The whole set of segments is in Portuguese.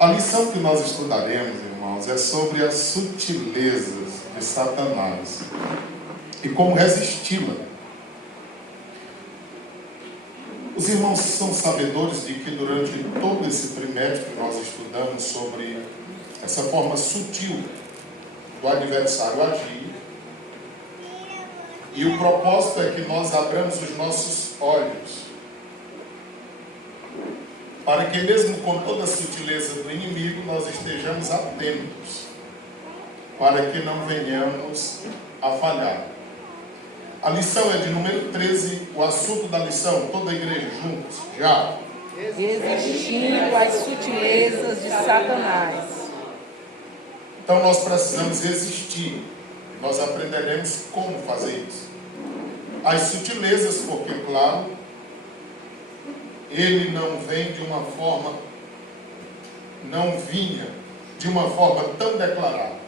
A lição que nós estudaremos, irmãos, é sobre as sutilezas de Satanás e como resisti-la. Os irmãos são sabedores de que durante todo esse trimestre que nós estudamos sobre essa forma sutil do adversário agir, e o propósito é que nós abramos os nossos olhos para que mesmo com toda a sutileza do inimigo, nós estejamos atentos, para que não venhamos a falhar. A lição é de número 13, o assunto da lição, toda a igreja juntos, já. Resistindo às sutilezas de Satanás. Então nós precisamos resistir, nós aprenderemos como fazer isso. As sutilezas, porque claro, ele não vem de uma forma, não vinha de uma forma tão declarada.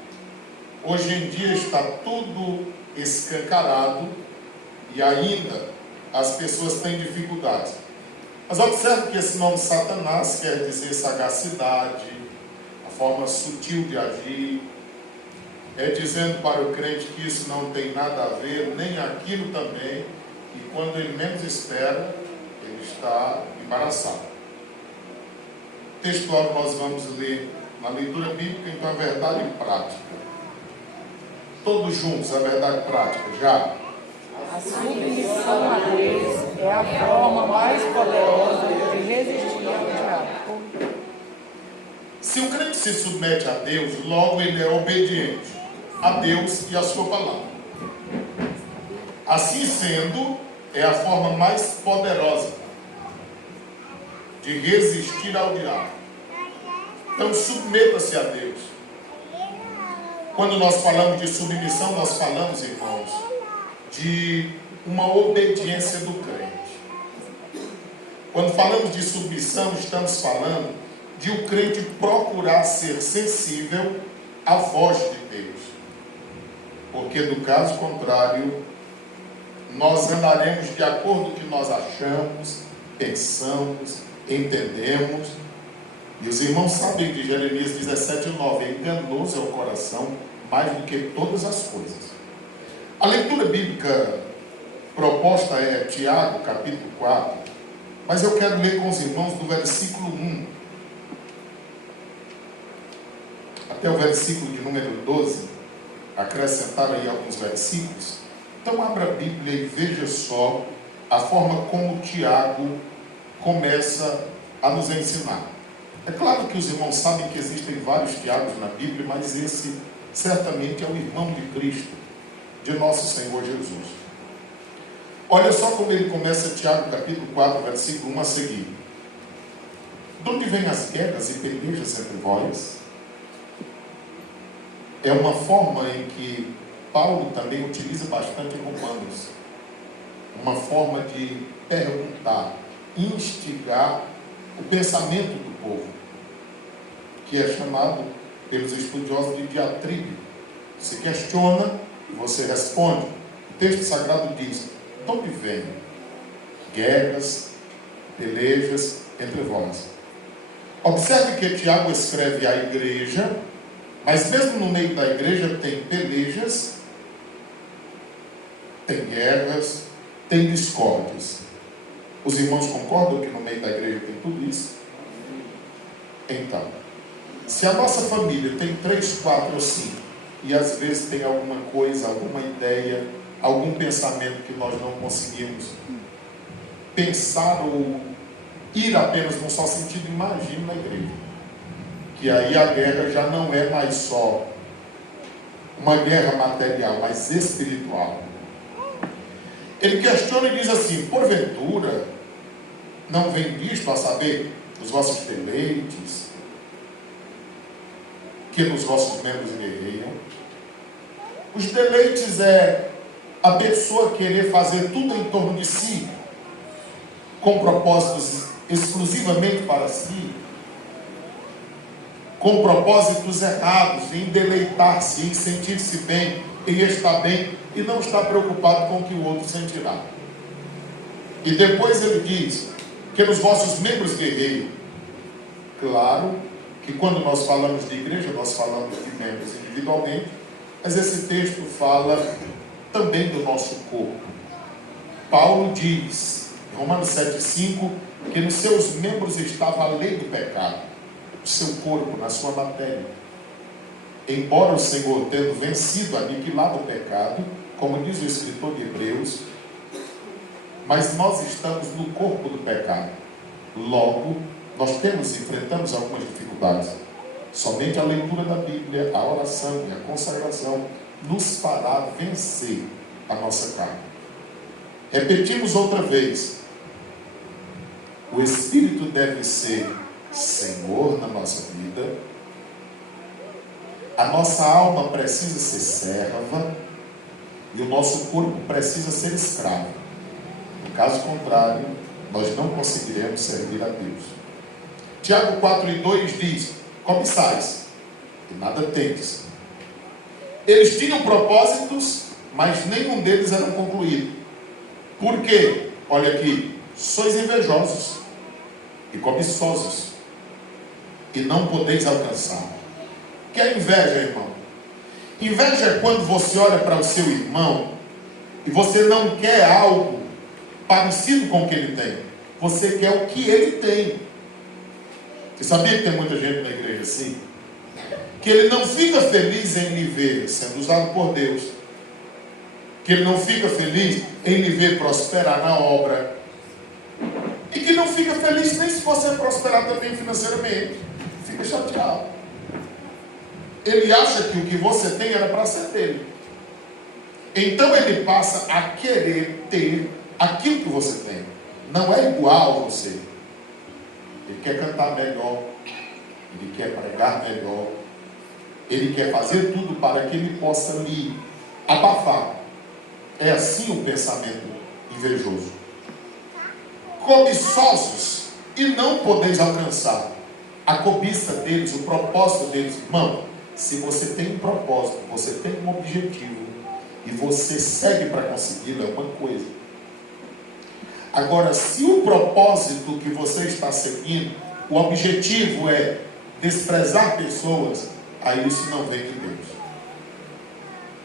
Hoje em dia está tudo escancarado e ainda as pessoas têm dificuldades. Mas observe que esse nome Satanás quer dizer sagacidade, a forma sutil de agir, dizendo para o crente que isso não tem nada a ver, nem aquilo também, e quando ele menos espera, ele está embaraçado. Textual nós vamos ler na leitura bíblica, então a verdade prática. Todos juntos, a verdade prática, já. A submissão a Deus é a forma mais poderosa de resistir ao diabo. Se o crente se submete a Deus, logo ele é obediente a Deus e a sua palavra. Assim sendo, é a forma mais poderosa de resistir ao diabo. Então submeta-se a Deus. Quando nós falamos de submissão, nós falamos, irmãos, de uma obediência do crente. Quando falamos de submissão, estamos falando de o crente procurar ser sensível à voz de Deus. Porque do caso contrário, nós andaremos de acordo com o que nós achamos, pensamos, entendemos. E os irmãos sabem que Jeremias 17:9, enganoso é o coração mais do que todas as coisas. A leitura bíblica proposta é Tiago, capítulo 4, mas eu quero ler com os irmãos do versículo 1 até o versículo de número 12, acrescentar aí alguns versículos. Então abra a Bíblia e veja só a forma como Tiago começa a nos ensinar. É claro que os irmãos sabem que existem vários Tiagos na Bíblia, mas esse certamente é o irmão de Cristo, de nosso Senhor Jesus. Olha só como ele começa Tiago capítulo 4, versículo 1 a seguir. De onde vêm as guerras e pelejas entre vós? É uma forma em que Paulo também utiliza bastante em Romanos. Uma forma de perguntar, instigar o pensamento do povo, que é chamado pelos estudiosos de diatribe. Você questiona e você responde. O texto sagrado diz: de onde vêm guerras, pelejas entre vós? Observe que Tiago escreve à igreja, mas mesmo no meio da igreja tem pelejas, tem guerras, tem discórdias. Os irmãos concordam que no meio da igreja tem tudo isso? Então, se a nossa família tem 3, 4 ou 5, e às vezes tem alguma coisa, alguma ideia, algum pensamento que nós não conseguimos pensar ou ir apenas num só sentido, imagine na igreja. Que aí a guerra já não é mais só uma guerra material, mas espiritual. Ele questiona e diz assim: porventura não vem disto a saber os vossos deleites, que nos vossos membros guerreiam? Os deleites é a pessoa querer fazer tudo em torno de si, com propósitos exclusivamente para si, com propósitos errados, em deleitar-se, em sentir-se bem, em estar bem, e não estar preocupado com o que o outro sentirá. E depois ele diz que nos vossos membros guerreiam. Claro que quando nós falamos de igreja, nós falamos de membros individualmente, mas esse texto fala também do nosso corpo. Paulo diz, em Romanos 7,5, que nos seus membros estava a lei do pecado, o seu corpo, na sua matéria. Embora o Senhor, tendo vencido, aniquilado o pecado, como diz o escritor de Hebreus, mas nós estamos no corpo do pecado. Logo, nós enfrentamos algumas dificuldades. Somente a leitura da Bíblia, a oração e a consagração nos fará vencer a nossa carne. Repetimos outra vez. O Espírito deve ser Senhor na nossa vida. A nossa alma precisa ser serva e o nosso corpo precisa ser escravo. No caso contrário, nós não conseguiremos servir a Deus. Tiago 4,2 diz: cobiçais e nada tendes. Eles tinham propósitos, mas nenhum deles era concluído. Por quê? Olha aqui, sois invejosos e cobiçosos e não podeis alcançar. O que é inveja, irmão? Inveja é quando você olha para o seu irmão e você não quer algo parecido com o que ele tem. Você quer o que ele tem. Você sabia que tem muita gente na igreja assim? Que ele não fica feliz em lhe ver sendo usado por Deus. Que ele não fica feliz em lhe ver prosperar na obra. E que não fica feliz nem se você prosperar também financeiramente. Fica chateado. Ele acha que o que você tem era para ser dele. Então ele passa a querer ter aquilo que você tem. Não é igual a você. Ele quer cantar melhor. Ele quer pregar melhor. Ele quer fazer tudo para que ele possa lhe abafar. É assim o pensamento invejoso. Cobiçosos e não podeis alcançar. A cobiça deles, o propósito deles, irmão, se você tem um propósito, você tem um objetivo e você segue para consegui-lo, é uma coisa. Agora, se o propósito que você está seguindo, o objetivo é desprezar pessoas, aí isso não vem de Deus.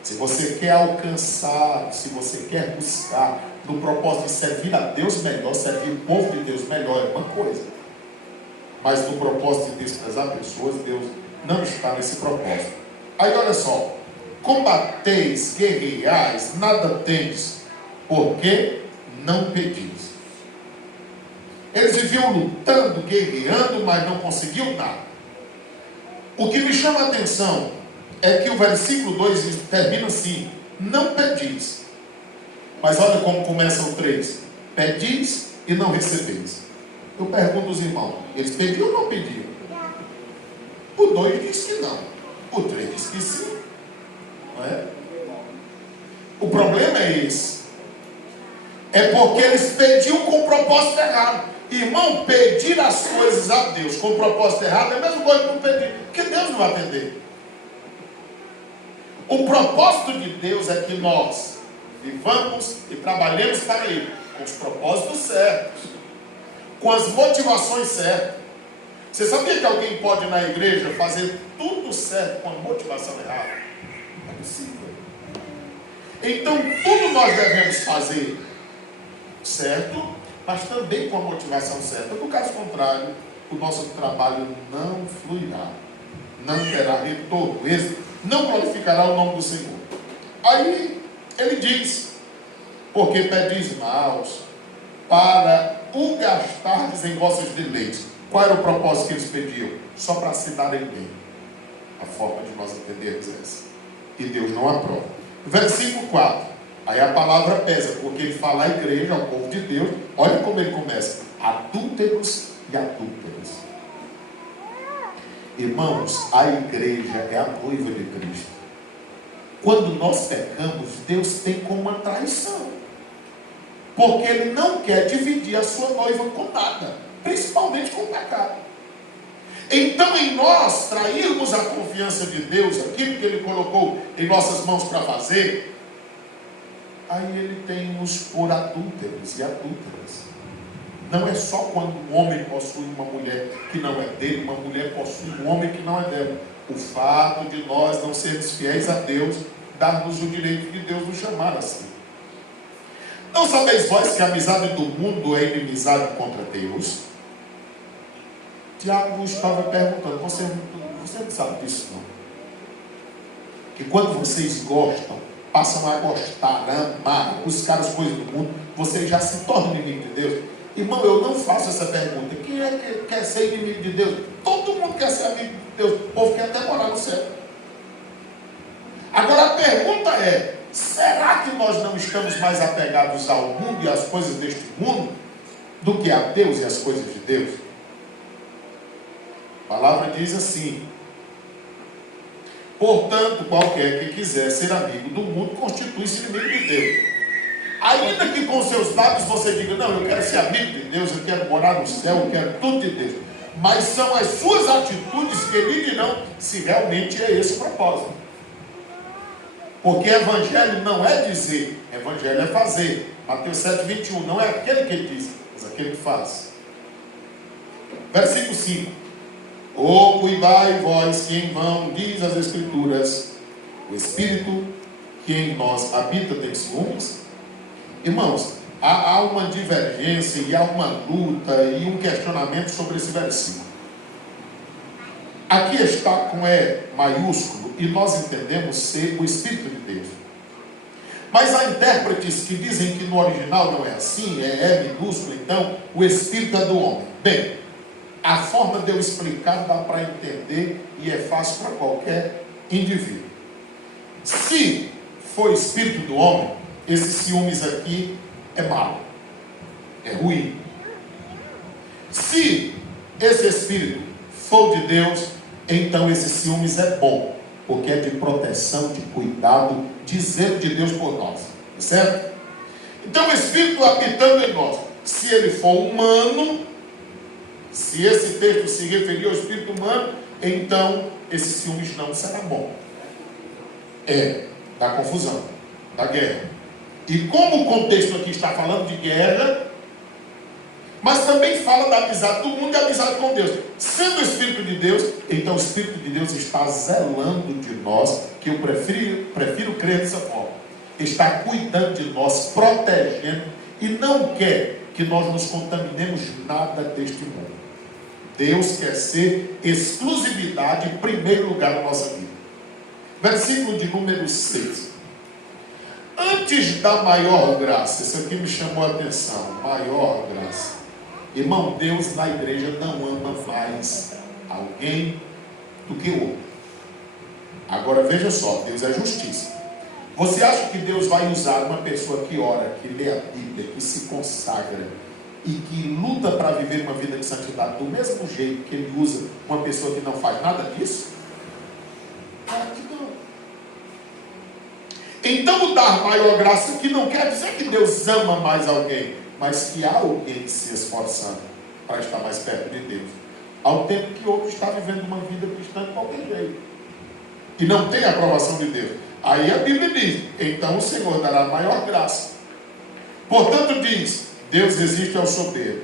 Se você quer alcançar, se você quer buscar no propósito de servir a Deus melhor, servir o povo de Deus melhor, é uma coisa. Mas no propósito de desprezar pessoas, Deus não está nesse propósito. Aí olha só, combateis, guerreais, nada tendes, porque não pedis. Eles viviam lutando, guerreando, mas não conseguiam nada. O que me chama a atenção é que o versículo 2 termina assim: não pedis. Mas olha como começa o 3: pedis e não recebeis. Eu pergunto aos irmãos, eles pediam ou não pediam? O 2 diz que não, o 3 diz que sim, não é? O problema é esse, é porque eles pediam com o propósito errado. Irmão, pedir as coisas a Deus com o propósito errado é a mesma coisa que não pedir, porque Deus não vai atender. O propósito de Deus é que nós vivamos e trabalhemos para Ele, com os propósitos certos, com as motivações certas. Você sabia que alguém pode na igreja fazer tudo certo com a motivação errada? É possível. Então tudo nós devemos fazer certo, mas também com a motivação certa. No caso contrário, o nosso trabalho não fluirá, não terá retorno, não glorificará o nome do Senhor. Aí ele diz: porque pedis maus para o gastardes em vossas deleites. Qual era o propósito que eles pediam? Só para se darem bem. A forma de nós entendermos essa. E Deus não aprova. Versículo 4. Aí a palavra pesa, porque ele fala à igreja, ao povo de Deus. Olha como ele começa: adúlteros e adúlteras. Irmãos, a igreja é a noiva de Cristo. Quando nós pecamos, Deus tem como uma traição, porque Ele não quer dividir a sua noiva com nada, principalmente com o pecado. Então, em nós trairmos a confiança de Deus, aquilo que Ele colocou em nossas mãos para fazer, aí Ele tem nos por adúlteros e adúlteras. Não é só quando um homem possui uma mulher que não é dele, uma mulher possui um homem que não é dela. O fato de nós não sermos fiéis a Deus dá-nos o direito de Deus nos chamar assim. Não sabeis vós que a amizade do mundo é inimizade contra Deus? Tiago estava perguntando, você não sabe disso não? Que quando vocês gostam, passam a gostar, a amar, buscar as coisas do mundo, vocês já se tornam inimigo de Deus. Irmão, eu não faço essa pergunta. Quem é que quer ser inimigo de Deus? Todo mundo quer ser amigo de Deus. O povo quer até morar no céu. Agora a pergunta é, será que nós não estamos mais apegados ao mundo e às coisas deste mundo do que a Deus e as coisas de Deus? A palavra diz assim: portanto, qualquer que quiser ser amigo do mundo constitui-se inimigo de Deus. Ainda que com seus lábios você diga, não, eu quero ser amigo de Deus, eu quero morar no céu, eu quero tudo de Deus. Mas são as suas atitudes que lhe dirão se realmente é esse o propósito. Porque evangelho não é dizer, evangelho é fazer. Mateus 7:21, não é aquele que diz, mas aquele que faz. Versículo 5. Oh, cuidai vós que em vão, diz as Escrituras, o Espírito que em nós habita tem ciúmes. Irmãos, há uma divergência e há uma luta e um questionamento sobre esse versículo. Aqui está com E maiúsculo e nós entendemos ser o Espírito de Deus. Mas há intérpretes que dizem que no original não é assim, é minúsculo, então o Espírito é do homem. Bem, a forma de eu explicar dá para entender e é fácil para qualquer indivíduo. Se for Espírito do homem, esse ciúmes aqui é mau, é ruim. Se esse Espírito for de Deus, então esse ciúmes é bom, porque é de proteção, de cuidado, de zelo de Deus por nós, certo? Então o Espírito habitando em nós, se ele for humano, se esse texto se referir ao Espírito humano, então esse ciúmes não será bom. É da confusão, da guerra. E como o contexto aqui está falando de guerra, mas também fala da amizade do mundo e da amizade com Deus. Sendo o Espírito de Deus, então o Espírito de Deus está zelando de nós, que eu prefiro crer dessa forma. Está cuidando de nós, protegendo, e não quer que nós nos contaminemos nada deste mundo. Deus quer ser exclusividade em primeiro lugar na nossa vida. Versículo de número 6. Antes da maior graça, isso aqui me chamou a atenção, maior graça. Irmão, Deus na igreja não ama mais alguém do que outro. Agora veja só, Deus é justiça. Você acha que Deus vai usar uma pessoa que ora, que lê a Bíblia, que se consagra e que luta para viver uma vida de santidade do mesmo jeito que ele usa uma pessoa que não faz nada disso? Claro que não. Então o dar maior graça aqui não quer dizer que Deus ama mais alguém, mas que há alguém se esforçando para estar mais perto de Deus, ao tempo que outro está vivendo uma vida cristã de qualquer jeito e não tem a aprovação de Deus. Aí a Bíblia diz, então o Senhor dará maior graça. Portanto diz, Deus resiste ao soberbo.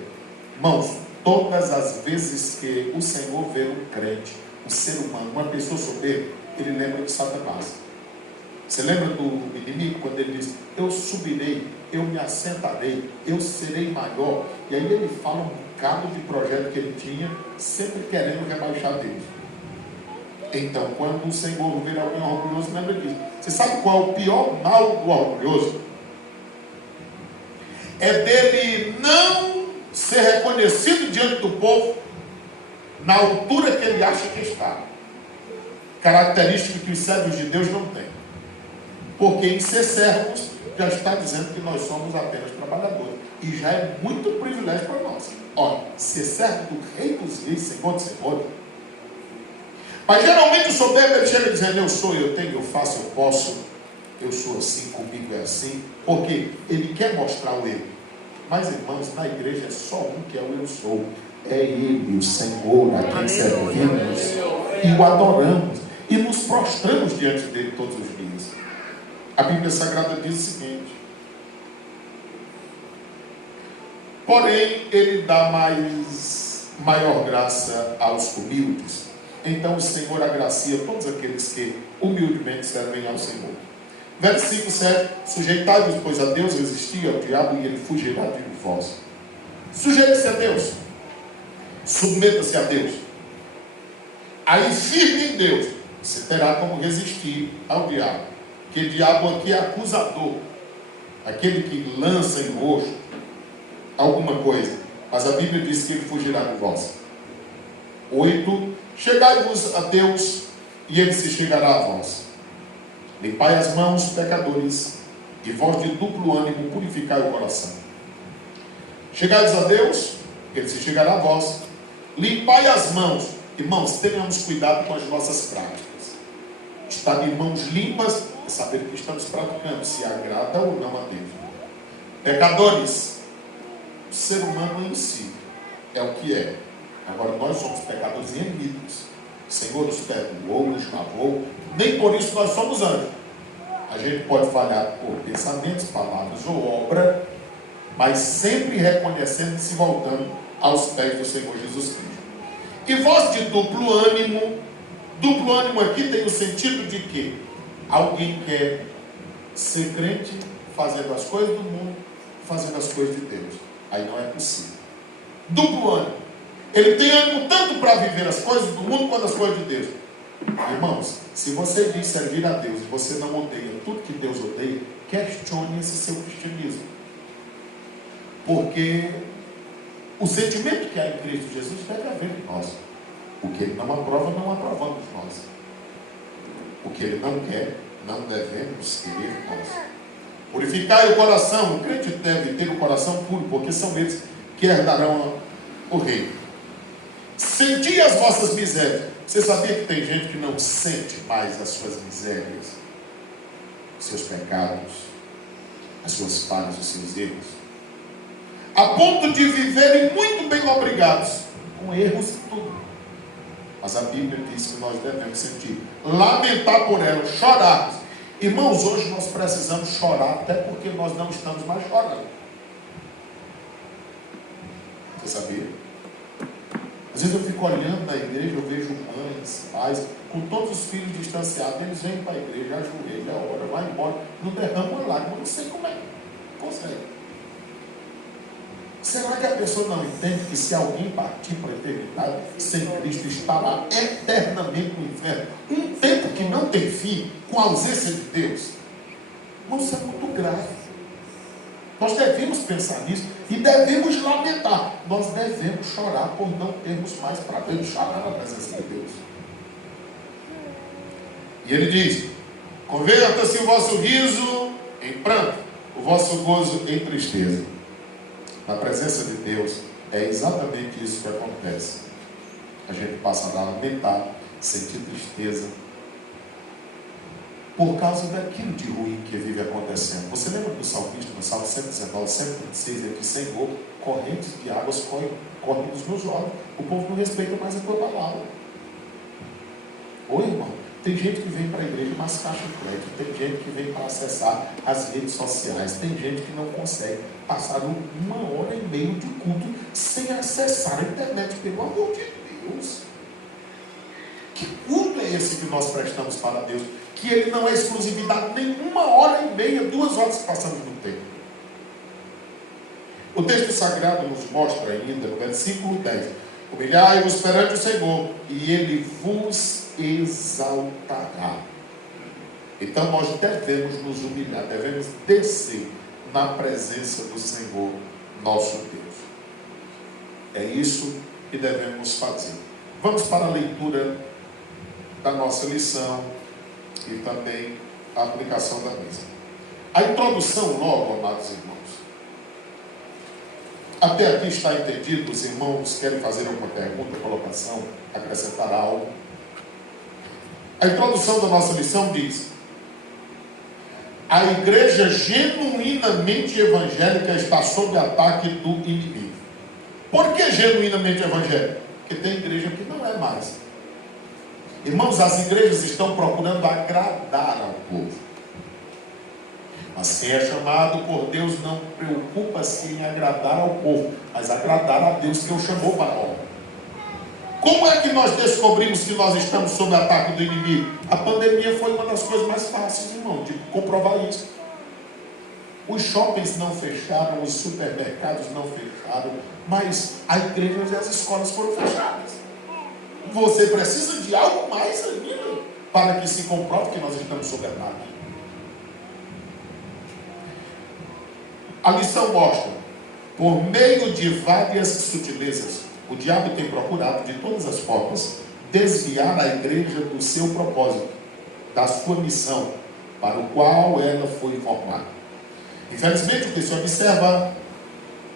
Irmãos, todas as vezes que o Senhor vê um crente, um ser humano, uma pessoa soberba, ele lembra de Satanás. Você lembra do inimigo quando ele diz, eu subirei, eu me assentarei, eu serei maior? E aí ele fala um bocado de projeto que ele tinha, sempre querendo rebaixar Deus. Então, quando o Senhor vê alguém orgulhoso, lembra disso. Você sabe qual é o pior mal do orgulhoso? É dele não ser reconhecido diante do povo na altura que ele acha que está. Característica que os servos de Deus não têm. Porque em ser servos, já está dizendo que nós somos apenas trabalhadores. E já é muito privilégio para nós. Olha, ser servo do Rei dos Reis, Senhor de Senhores. Mas geralmente o soberbo ele chega dizendo, eu sou, eu tenho, eu faço, eu posso, eu sou assim, comigo é assim. Porque ele quer mostrar o ele. Mas irmãos, na igreja é só um que é o eu sou. É ele, o Senhor, a quem servimos e o adoramos. E nos prostramos diante dele todos os dias. A Bíblia Sagrada diz o seguinte: porém ele dá maior graça aos humildes. Então o Senhor agracia todos aqueles que humildemente servem ao Senhor. Versículo 7. Sujeitai-vos, pois, a Deus, resisti ao diabo e ele fugirá de vós. Sujeite-se a Deus. Submeta-se a Deus. Aí, firme em Deus, você terá como resistir ao diabo. Porque diabo aqui é acusador. Aquele que lança em rosto alguma coisa. Mas a Bíblia diz que ele fugirá de vós. 8. Chegai-vos a Deus e ele se chegará a vós. Limpai as mãos, pecadores, e vós de duplo ânimo purificai o coração. Chegai-vos a Deus, ele se chegará a vós. Limpai as mãos. Irmãos, tenhamos cuidado com as nossas práticas. Estar de mãos limpas é saber que estamos praticando, se agrada ou não a Deus. Pecadores, o ser humano em si é o que é. Agora nós somos pecadores remidos. O Senhor nos perdoou, nos lavou. Nem por isso nós somos anjos. A gente pode falhar por pensamentos, palavras ou obra, mas sempre reconhecendo e se voltando aos pés do Senhor Jesus Cristo. E vós de duplo ânimo aqui tem o sentido de que alguém quer ser crente fazendo as coisas do mundo, fazendo as coisas de Deus. Aí não é possível. Duplo ânimo. Ele tem ânimo tanto para viver as coisas do mundo quanto as coisas de Deus. Irmãos, se você diz servir a Deus e você não odeia tudo que Deus odeia, questione esse seu cristianismo. Porque o sentimento que há em Cristo Jesus deve haver em nós. O que ele não aprova, não aprovamos nós. O que ele não quer, não devemos querer nós. Purificai o coração. O crente deve ter o coração puro, porque são eles que herdarão o reino. Senti as vossas misérias. Você sabia que tem gente que não sente mais as suas misérias, os seus pecados, as suas falhas, os seus erros, a ponto de viverem muito bem obrigados, com erros e tudo. Mas a Bíblia diz que nós devemos sentir, lamentar por elas, chorar. Irmãos, hoje nós precisamos chorar, até porque nós não estamos mais chorando. Você sabia? Às vezes eu fico olhando na igreja, eu vejo mães, pais, com todos os filhos distanciados, eles vêm para a igreja, ajoelham, oram, vai embora, não derramam uma lágrima, não sei como é que consegue. Será que a pessoa não entende que se alguém partir para a eternidade sem Cristo, estará eternamente no inferno? Um tempo que não tem fim, com a ausência de Deus. Irmão, isso é muito grave. Nós devemos pensar nisso e devemos lamentar. Nós devemos chorar por não termos mais para Deus, chorar na presença de Deus. E ele diz: converta-se o vosso riso em pranto, o vosso gozo em tristeza. Na presença de Deus é exatamente isso que acontece. A gente passa a lamentar, sentir tristeza por causa daquilo de ruim que vive acontecendo. Você lembra do salmista, no Salmo 119, 136, é que Senhor, correntes de águas correm dos meus olhos. O povo não respeita mais a tua palavra. Oi, irmão, tem gente que vem para a igreja mascar chiclete, tem gente que vem para acessar as redes sociais, tem gente que não consegue passar 1h30 de culto sem acessar a internet, pelo amor de Deus. Que culto é esse que nós prestamos para Deus? Que ele não é exclusividade nem 1h30, 2 horas que passamos no tempo. O texto sagrado nos mostra ainda, no versículo 10, humilhai-vos perante o Senhor, e ele vos exaltará. Então nós devemos nos humilhar, devemos descer na presença do Senhor, nosso Deus. É isso que devemos fazer. Vamos para a leitura da nossa lição e também a aplicação da mesma. A introdução logo, amados irmãos. Até aqui está entendido? Os irmãos querem fazer alguma pergunta, colocação, acrescentar algo? A introdução da nossa lição diz: a igreja genuinamente evangélica está sob ataque do inimigo. Por que genuinamente evangélica? Porque tem igreja que não é mais. Irmãos, as igrejas estão procurando agradar ao povo. Assim é chamado por Deus, não preocupa-se em agradar ao povo, mas agradar a Deus que o chamou para a obra. Como é que nós descobrimos que nós estamos sob o ataque do inimigo? A pandemia foi uma das coisas mais fáceis, irmão, de comprovar isso. Os shoppings não fecharam, os supermercados não fecharam, mas a igreja e as escolas foram fechadas. Você precisa de algo mais ainda para que se comprove que nós estamos sob ataque. A lição mostra, por meio de várias sutilezas, o diabo tem procurado de todas as formas desviar a igreja do seu propósito, da sua missão, para o qual ela foi formada. Infelizmente, o que se observa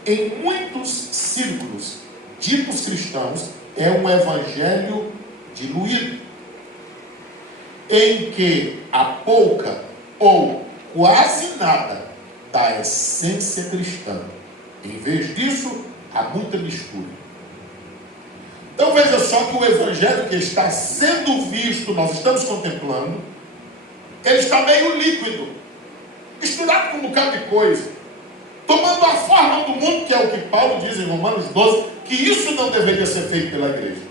em muitos círculos ditos cristãos é um evangelho diluído, em que há pouca ou quase nada da essência cristã. Em vez disso, há muita mistura. Então veja só que o evangelho que está sendo visto, nós estamos contemplando, ele está meio líquido, misturado com um bocado de coisa, tomando a forma do mundo, que é o que Paulo diz em Romanos 12, que isso não deveria ser feito pela igreja.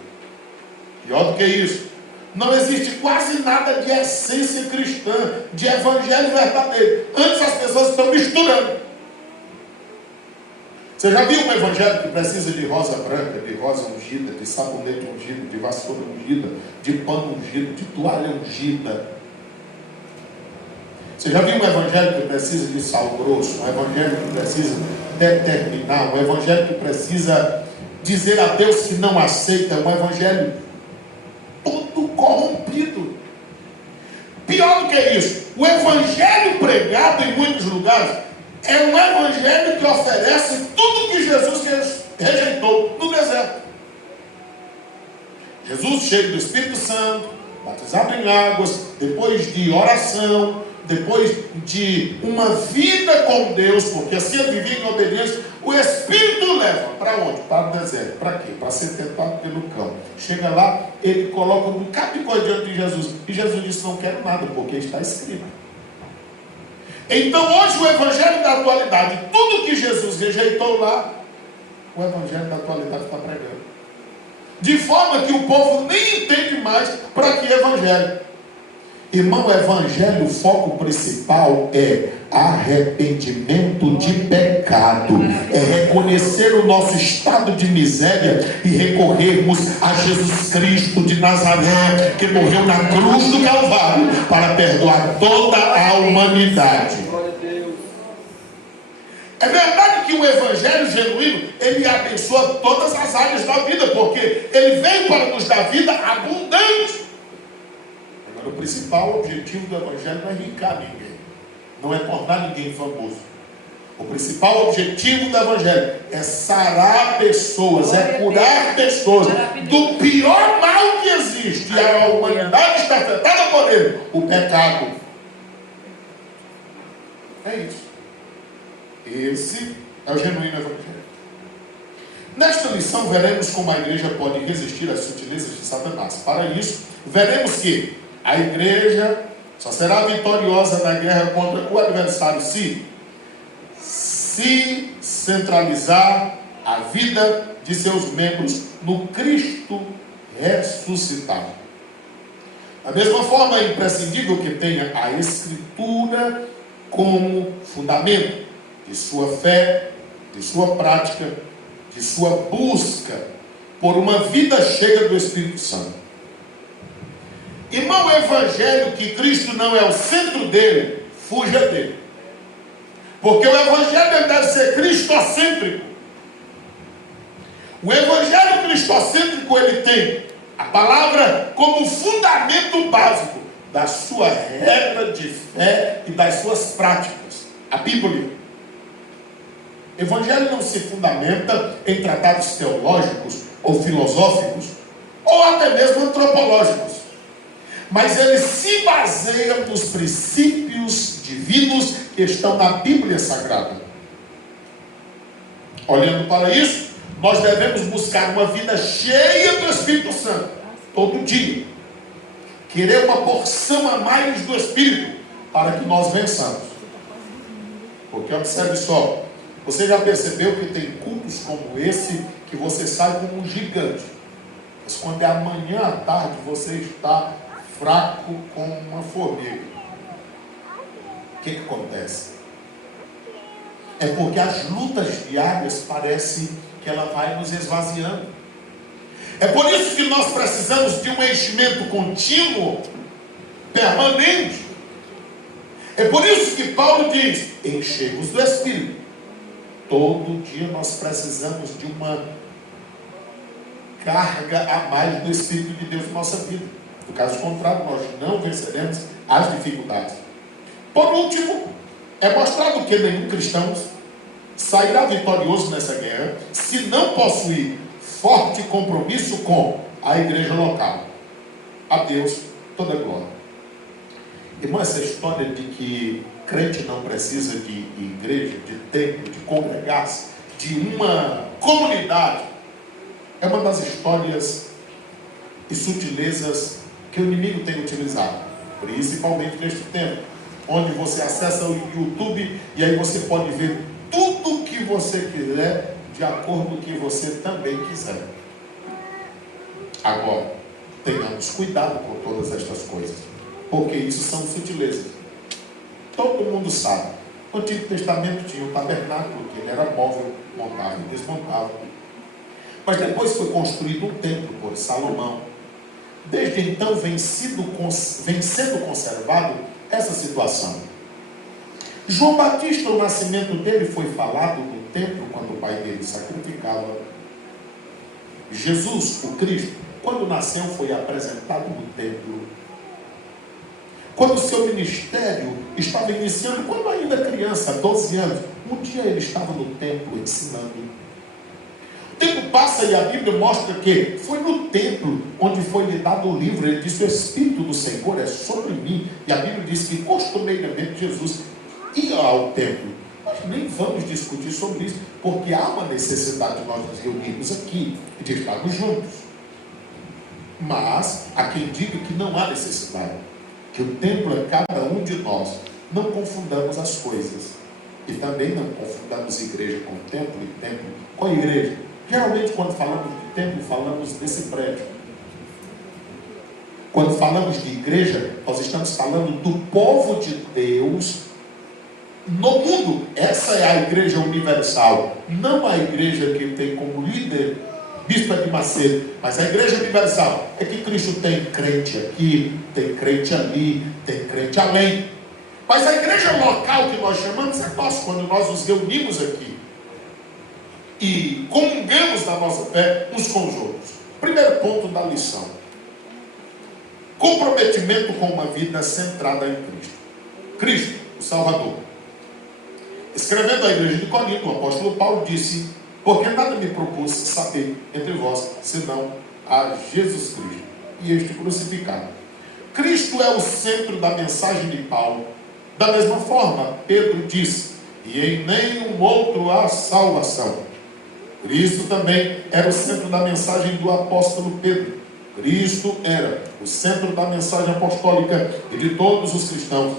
Pior do que isso, não existe quase nada de essência cristã, de evangelho verdadeiro. Antes as pessoas estão misturando. Você já viu um evangelho que precisa de rosa branca, de rosa ungida, de sabonete ungido, de vassoura ungida, de pano ungido, de toalha ungida? Você já viu um evangelho que precisa de sal grosso, um evangelho que precisa determinar, um evangelho que precisa dizer a Deus que não aceita, um evangelho todo corrompido? Pior do que isso, o evangelho pregado em muitos lugares é um evangelho que oferece tudo que Jesus rejeitou no deserto. Jesus, cheio do Espírito Santo, batizado em águas, depois de oração, depois de uma vida com Deus, porque assim ele vivia em obediência, o Espírito leva para onde? Para o deserto. Para quê? Para ser tentado pelo cão. Chega lá, ele coloca um bocado de coisa diante de Jesus, e Jesus disse: não quero nada, porque está escrito. Então hoje o evangelho da atualidade, tudo que Jesus rejeitou lá, o evangelho da atualidade está pregando. De forma que o povo nem entende mais para que evangelho. Irmão, o evangelho, o foco principal é arrependimento de pecado. É reconhecer o nosso estado de miséria e recorrermos a Jesus Cristo de Nazaré, que morreu na cruz do Calvário para perdoar toda a humanidade. É verdade que o evangelho genuíno, ele abençoa todas as áreas da vida, porque ele veio para nos dar vida abundante. Agora, o principal objetivo do evangelho não é ricar ninguém, não é tornar ninguém famoso. O principal objetivo do evangelho é sarar pessoas, é curar pessoas do pior mal que existe. E a humanidade está afetada por ele, o pecado. É isso. Esse é o genuíno evangelho. Nesta lição veremos como a igreja pode resistir às sutilezas de Satanás. Para isso, veremos que a igreja só será vitoriosa na guerra contra o adversário se centralizar a vida de seus membros no Cristo ressuscitado. Da mesma forma, é imprescindível que tenha a Escritura como fundamento de sua fé, de sua prática, de sua busca por uma vida cheia do Espírito Santo. Irmão, o evangelho que Cristo não é o centro dele, fuja dele. Porque o evangelho deve ser cristocêntrico. O evangelho cristocêntrico, ele tem a palavra como fundamento básico da sua regra de fé e das suas práticas. A Bíblia. Evangelho não se fundamenta em tratados teológicos ou filosóficos, ou até mesmo antropológicos, mas ele se baseia nos princípios divinos que estão na Bíblia Sagrada. Olhando para isso, nós devemos buscar uma vida cheia do Espírito Santo, todo dia. Querer uma porção a mais do Espírito, para que nós vençamos. Porque observe só, você já percebeu que tem cultos como esse que você sai como um gigante, mas quando é amanhã à tarde você está fraco como uma formiga. O que acontece? É porque as lutas diárias parece que ela vai nos esvaziando. É por isso que nós precisamos de um enchimento contínuo, permanente. É por isso que Paulo diz: enchei-vos do Espírito. Todo dia nós precisamos de uma carga a mais do Espírito de Deus em nossa vida. No caso contrário, nós não venceremos as dificuldades. Por último, é mostrado que nenhum cristão sairá vitorioso nessa guerra se não possuir forte compromisso com a igreja local. A Deus toda glória. Irmão, essa história de que crente não precisa de igreja, de templo, de congregar-se, de uma comunidade, é uma das histórias e sutilezas que o inimigo tem utilizado, principalmente neste tempo, onde você acessa o YouTube e aí você pode ver tudo o que você quiser, de acordo com o que você também quiser. Agora, tenhamos cuidado com todas estas coisas, porque isso são sutilezas. Todo mundo sabe. No Antigo Testamento tinha o tabernáculo, que ele era móvel, montável e desmontável. Mas depois foi construído um templo por Salomão. Desde então vem sendo conservado essa situação. João Batista, o nascimento dele foi falado no templo, quando o pai dele sacrificava. Jesus, o Cristo, quando nasceu, foi apresentado no templo. Quando o seu ministério estava iniciando, quando ainda criança, 12 anos, um dia ele estava no templo ensinando. O tempo passa e a Bíblia mostra que foi no templo onde foi lhe dado o livro. Ele disse: o Espírito do Senhor é sobre mim. E a Bíblia diz que costumeiramente Jesus ia ao templo. Nós nem vamos discutir sobre isso, porque há uma necessidade de nós nos reunirmos aqui e de estarmos juntos. Mas há quem diga que não há necessidade, que o templo é cada um de nós. Não confundamos as coisas. E também não confundamos igreja com templo e templo com igreja. Geralmente, quando falamos de templo, falamos desse prédio. Quando falamos de igreja, nós estamos falando do povo de Deus no mundo. Essa é a igreja universal. Não a igreja que tem como líder Bispo de Macedo, mas a igreja universal é que Cristo tem crente aqui, tem crente ali, tem crente além. Mas a igreja local que nós chamamos é nossa, quando nós nos reunimos aqui e comungamos da nossa fé uns com os outros. Primeiro ponto da lição: comprometimento com uma vida centrada em Cristo. Cristo, o Salvador. Escrevendo à igreja de Corinto, o apóstolo Paulo disse: porque nada me propus saber entre vós, senão a Jesus Cristo e este crucificado. Cristo é o centro da mensagem de Paulo. Da mesma forma, Pedro disse: e em nenhum outro há salvação. Cristo também era o centro da mensagem do apóstolo Pedro. Cristo era o centro da mensagem apostólica e de todos os cristãos.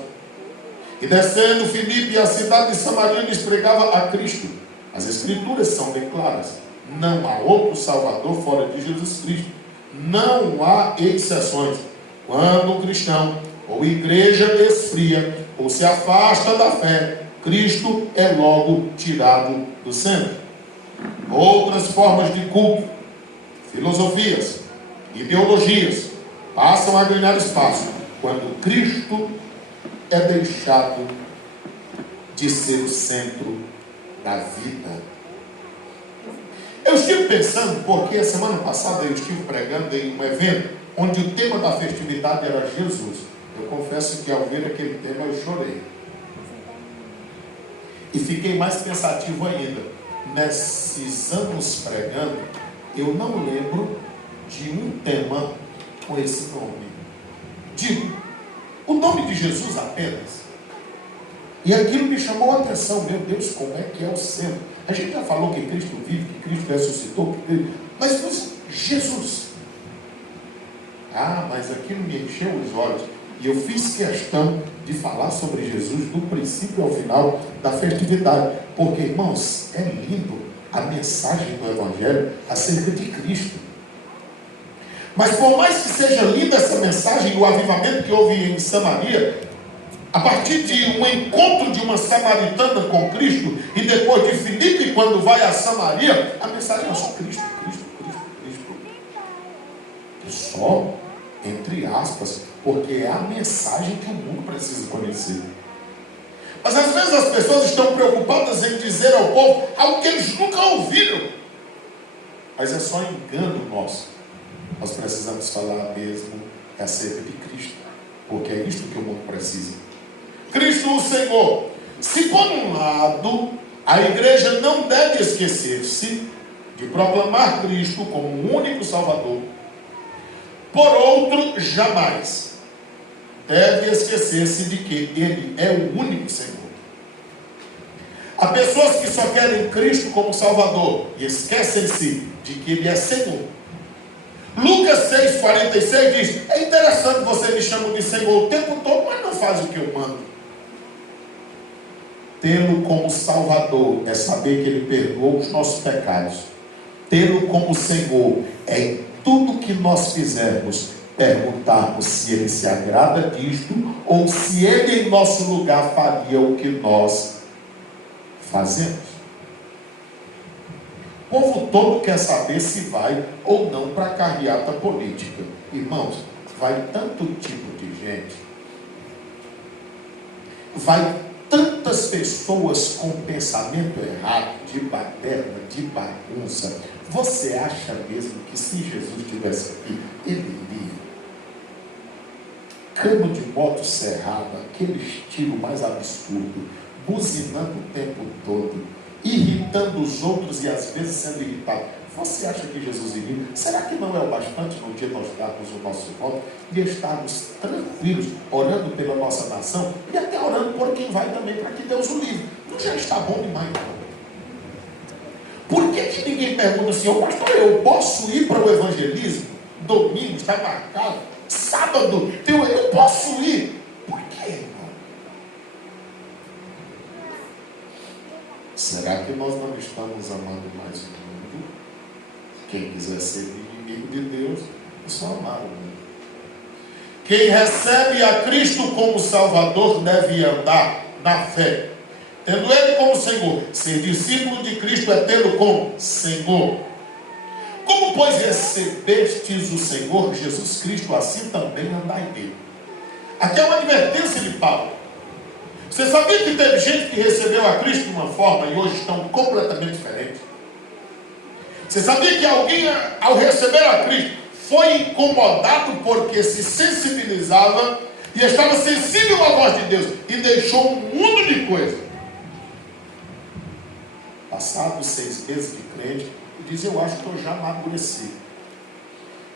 E descendo Filipe, a cidade de Samaria, lhes pregava a Cristo. As Escrituras são bem claras: não há outro Salvador fora de Jesus Cristo. Não há exceções. Quando um cristão ou igreja esfria ou se afasta da fé, Cristo é logo tirado do centro. Outras formas de culto, filosofias, ideologias passam a ganhar espaço quando Cristo é deixado de ser o centro da vida. Eu estive pensando, porque a semana passada eu estive pregando em um evento onde o tema da festividade era Jesus. Eu confesso que ao ver aquele tema eu chorei. E fiquei mais pensativo ainda. Nesses anos pregando, eu não lembro de um tema com esse nome. Digo, o nome de Jesus apenas. E aquilo me chamou a atenção. Meu Deus, como é que é o centro? A gente já falou que Cristo vive, que Cristo ressuscitou, mas Jesus. Ah, mas aquilo me encheu os olhos. E eu fiz questão de falar sobre Jesus do princípio ao final da festividade. Porque, irmãos, é lindo a mensagem do Evangelho acerca de Cristo. Mas por mais que seja linda essa mensagem, o avivamento que houve em Samaria, a partir de um encontro de uma samaritana com Cristo, e depois de Filipe, quando vai a Samaria, a mensagem é só Cristo, Cristo, Cristo, Cristo. E só, entre aspas, porque é a mensagem que o mundo precisa conhecer. Mas às vezes as pessoas estão preocupadas em dizer ao povo algo que eles nunca ouviram. Mas é só engano nosso. Nós precisamos falar mesmo acerca de Cristo, porque é isto que o mundo precisa. Cristo o Senhor. Se por um lado a igreja não deve esquecer-se de proclamar Cristo como o único Salvador, por outro, jamais deve esquecer-se de que Ele é o único Senhor. Há pessoas que só querem Cristo como Salvador e esquecem-se de que Ele é Senhor. Lucas 6,46 diz: é interessante você me chamar de Senhor o tempo todo, mas não faz o que eu mando. Tê-lo como Salvador é saber que Ele perdoou os nossos pecados. Tê-lo como Senhor é em tudo que nós fizermos perguntarmos se Ele se agrada disto ou se Ele em nosso lugar faria o que nós fazemos. O povo todo quer saber se vai ou não para a carreata política. Irmãos, vai tanto tipo de gente, vai tantas pessoas com pensamento errado, de baderna, de bagunça. Você acha mesmo que se Jesus estivesse aqui, Ele iria? Cano de moto cerrado, aquele estilo mais absurdo, buzinando o tempo todo, irritando os outros e às vezes sendo irritado. Você acha que Jesus iria? Será que não é o bastante no dia nós darmos o nosso voto e estarmos tranquilos, orando pela nossa nação e até orando por quem vai também, para que Deus o livre? Não já está bom demais, não? Por que ninguém pergunta assim: ô pastor, eu posso ir para o evangelismo? Domingo está marcado, sábado eu posso ir. Por quê, irmão? Será que nós não estamos amando mais o mundo? Quem quiser ser inimigo de Deus, é só amar o mundo. Quem recebe a Cristo como Salvador deve andar na fé, tendo Ele como Senhor. Ser discípulo de Cristo é tê-lo como Senhor. Como, pois, recebestes o Senhor Jesus Cristo, assim também andai nele. Aqui é uma advertência de Paulo. Você sabia que teve gente que recebeu a Cristo de uma forma e hoje estão completamente diferentes? Você sabia que alguém, ao receber a Cristo, foi incomodado porque se sensibilizava e estava sensível à voz de Deus e deixou um mundo de coisas? Passados 6 meses de crente, ele diz: eu acho que eu já amadureci.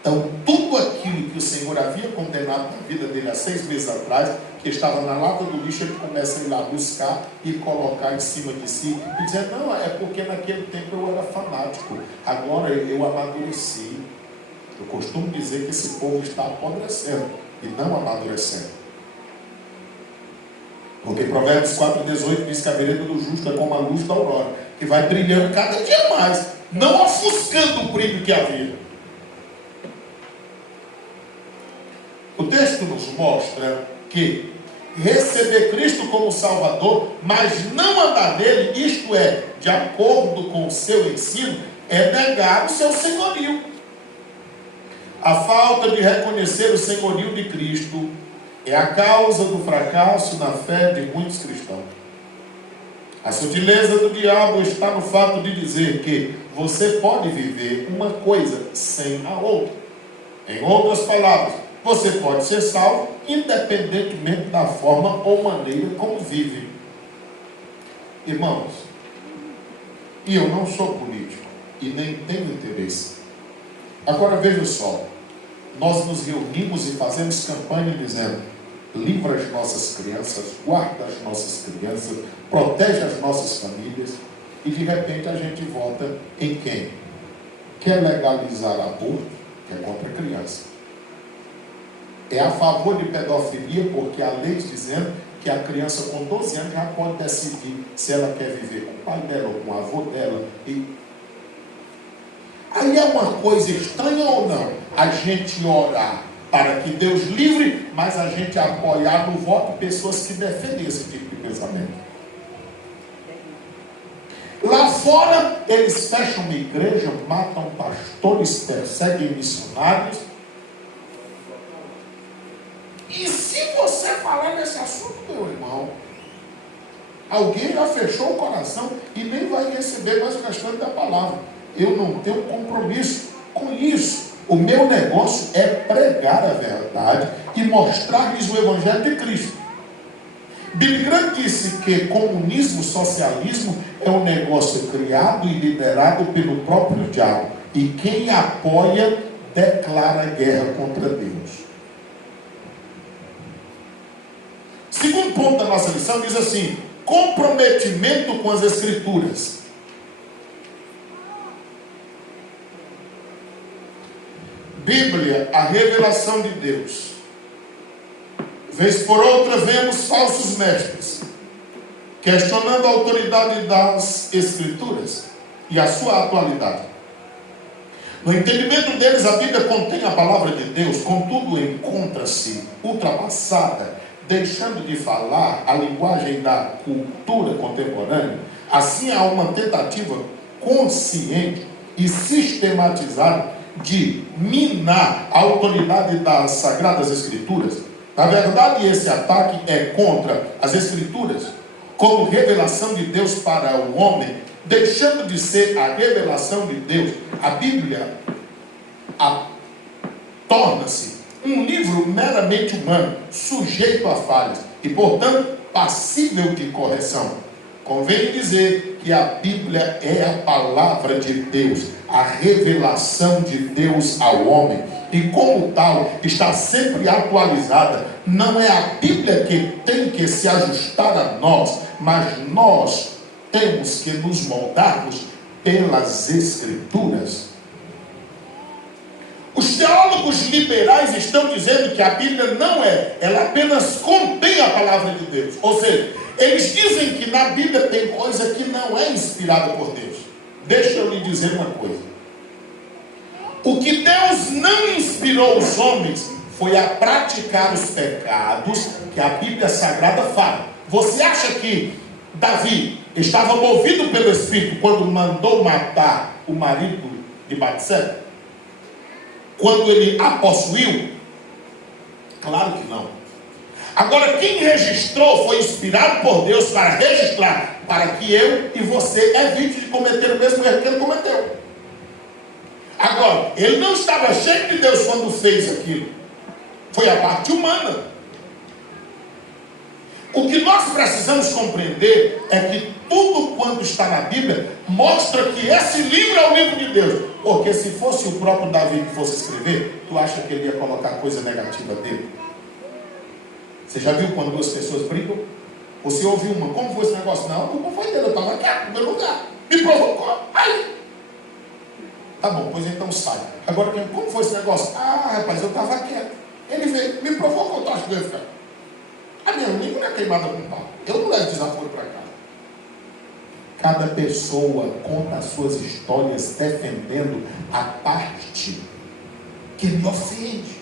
Então, tudo aquilo que o Senhor havia condenado na vida dele há 6 meses atrás, que estava na lata do lixo, ele começa a ir lá buscar e colocar em cima de si e dizer: não, é porque naquele tempo eu era fanático, agora eu amadureci. Eu costumo dizer que esse povo está apodrecendo e não amadurecendo. Porque Provérbios 4,18 diz que a vereda do justo é como a luz da aurora, que vai brilhando cada dia mais, não ofuscando o brilho que havia. O texto nos mostra que receber Cristo como Salvador, mas não andar nele, isto é, de acordo com o seu ensino, é negar o seu senhorio. A falta de reconhecer o senhorio de Cristo é a causa do fracasso na fé de muitos cristãos. A sutileza do diabo está no fato de dizer que você pode viver uma coisa sem a outra. Em outras palavras, você pode ser salvo independentemente da forma ou maneira como vive. Irmãos, e eu não sou político e nem tenho interesse. Agora veja só, nós nos reunimos e fazemos campanha dizendo: livra as nossas crianças, guarda as nossas crianças, protege as nossas famílias, e de repente a gente vota em quem quer legalizar aborto, que é contra a criança. é a favor de pedofilia, porque a lei dizendo que a criança com 12 anos já pode decidir se ela quer viver com o pai dela ou com o avô dela. Aí é uma coisa estranha ou não? A gente orar para que Deus livre, mas a gente apoiar no voto pessoas que defendem esse tipo de pensamento. Lá fora, eles fecham uma igreja, matam pastores, perseguem missionários. E se você falar nesse assunto, meu irmão, alguém já fechou o coração e nem vai receber mais o restante da palavra. Eu não tenho compromisso com isso. O meu negócio é pregar a verdade e mostrar-lhes o Evangelho de Cristo. Billy Graham disse que comunismo, socialismo é um negócio criado e liderado pelo próprio diabo. E quem apoia declara guerra contra Deus. Segundo ponto da nossa lição diz assim: comprometimento com as Escrituras. Bíblia, a revelação de Deus. Vez por outra vemos falsos mestres questionando a autoridade das Escrituras e a sua atualidade. No entendimento deles, a Bíblia contém a palavra de Deus, contudo encontra-se ultrapassada, deixando de falar a linguagem da cultura contemporânea. Assim há uma tentativa consciente e sistematizada de minar a autoridade das Sagradas Escrituras. Na verdade, esse ataque é contra as Escrituras como revelação de Deus para o homem, deixando de ser a revelação de Deus. A Bíblia torna-se um livro meramente humano, sujeito a falhas e, portanto, passível de correção. Convém dizer que a Bíblia é a palavra de Deus, a revelação de Deus ao homem, e como tal, está sempre atualizada. Não é a Bíblia que tem que se ajustar a nós, mas nós temos que nos moldarmos pelas Escrituras. Os teólogos liberais estão dizendo que a Bíblia não é, ela apenas contém a palavra de Deus. Ou seja, eles dizem que na Bíblia tem coisa que não é inspirada por Deus. Deixa eu lhe dizer uma coisa. O que Deus não inspirou os homens foi a praticar os pecados que a Bíblia Sagrada fala. Você acha que Davi estava movido pelo Espírito quando mandou matar o marido de Batseba? Quando ele a possuiu? Claro que não. Agora, quem registrou foi inspirado por Deus para registrar, para que eu e você evite de cometer o mesmo erro que ele cometeu. Agora, ele não estava cheio de Deus quando fez aquilo. Foi a parte humana. O que nós precisamos compreender é que tudo quanto está na Bíblia mostra que esse livro é o livro de Deus. Porque se fosse o próprio Davi que fosse escrever, tu acha que ele ia colocar coisa negativa dele? Você já viu quando duas pessoas brigam? Você ouviu uma, como foi esse negócio? Não, a culpa foi dele, eu estava aqui no meu lugar. Me provocou. Aí. Tá bom, pois então sai. Agora, como foi esse negócio? Ah, rapaz, eu estava quieto. Ele veio, me provocou, tu acha que eu ia ficar? A minha língua não é queimada com pau. Eu não levo desaforo para cá. Cada pessoa conta as suas histórias defendendo a parte que lhe ofende.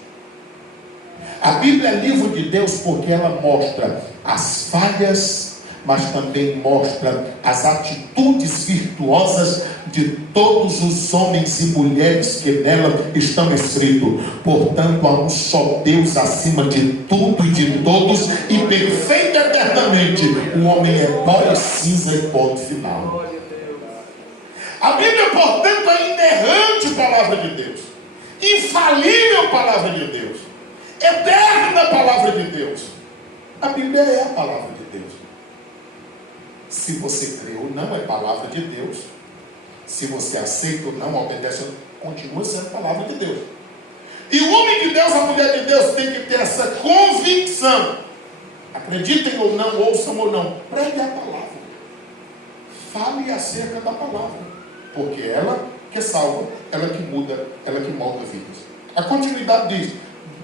A Bíblia é livro de Deus porque ela mostra as falhas, mas também mostra as atitudes virtuosas de todos os homens e mulheres que nela estão escritos. Portanto, há um só Deus acima de tudo e de todos, e perfeito eternamente. O homem é pó e cinza e ponto final. A Bíblia, portanto, é inerrante palavra de Deus, infalível palavra de Deus, eterna palavra de Deus. A Bíblia é a palavra de Deus. Se você crê ou não, é palavra de Deus. Se você aceita ou não, obedece, continua sendo palavra de Deus. E o homem de Deus, a mulher de Deus, tem que ter essa convicção. Acreditem ou não, ouçam ou não, pregue a palavra. Fale acerca da palavra. Porque ela que salva, ela que muda, ela que molda vidas. A continuidade diz: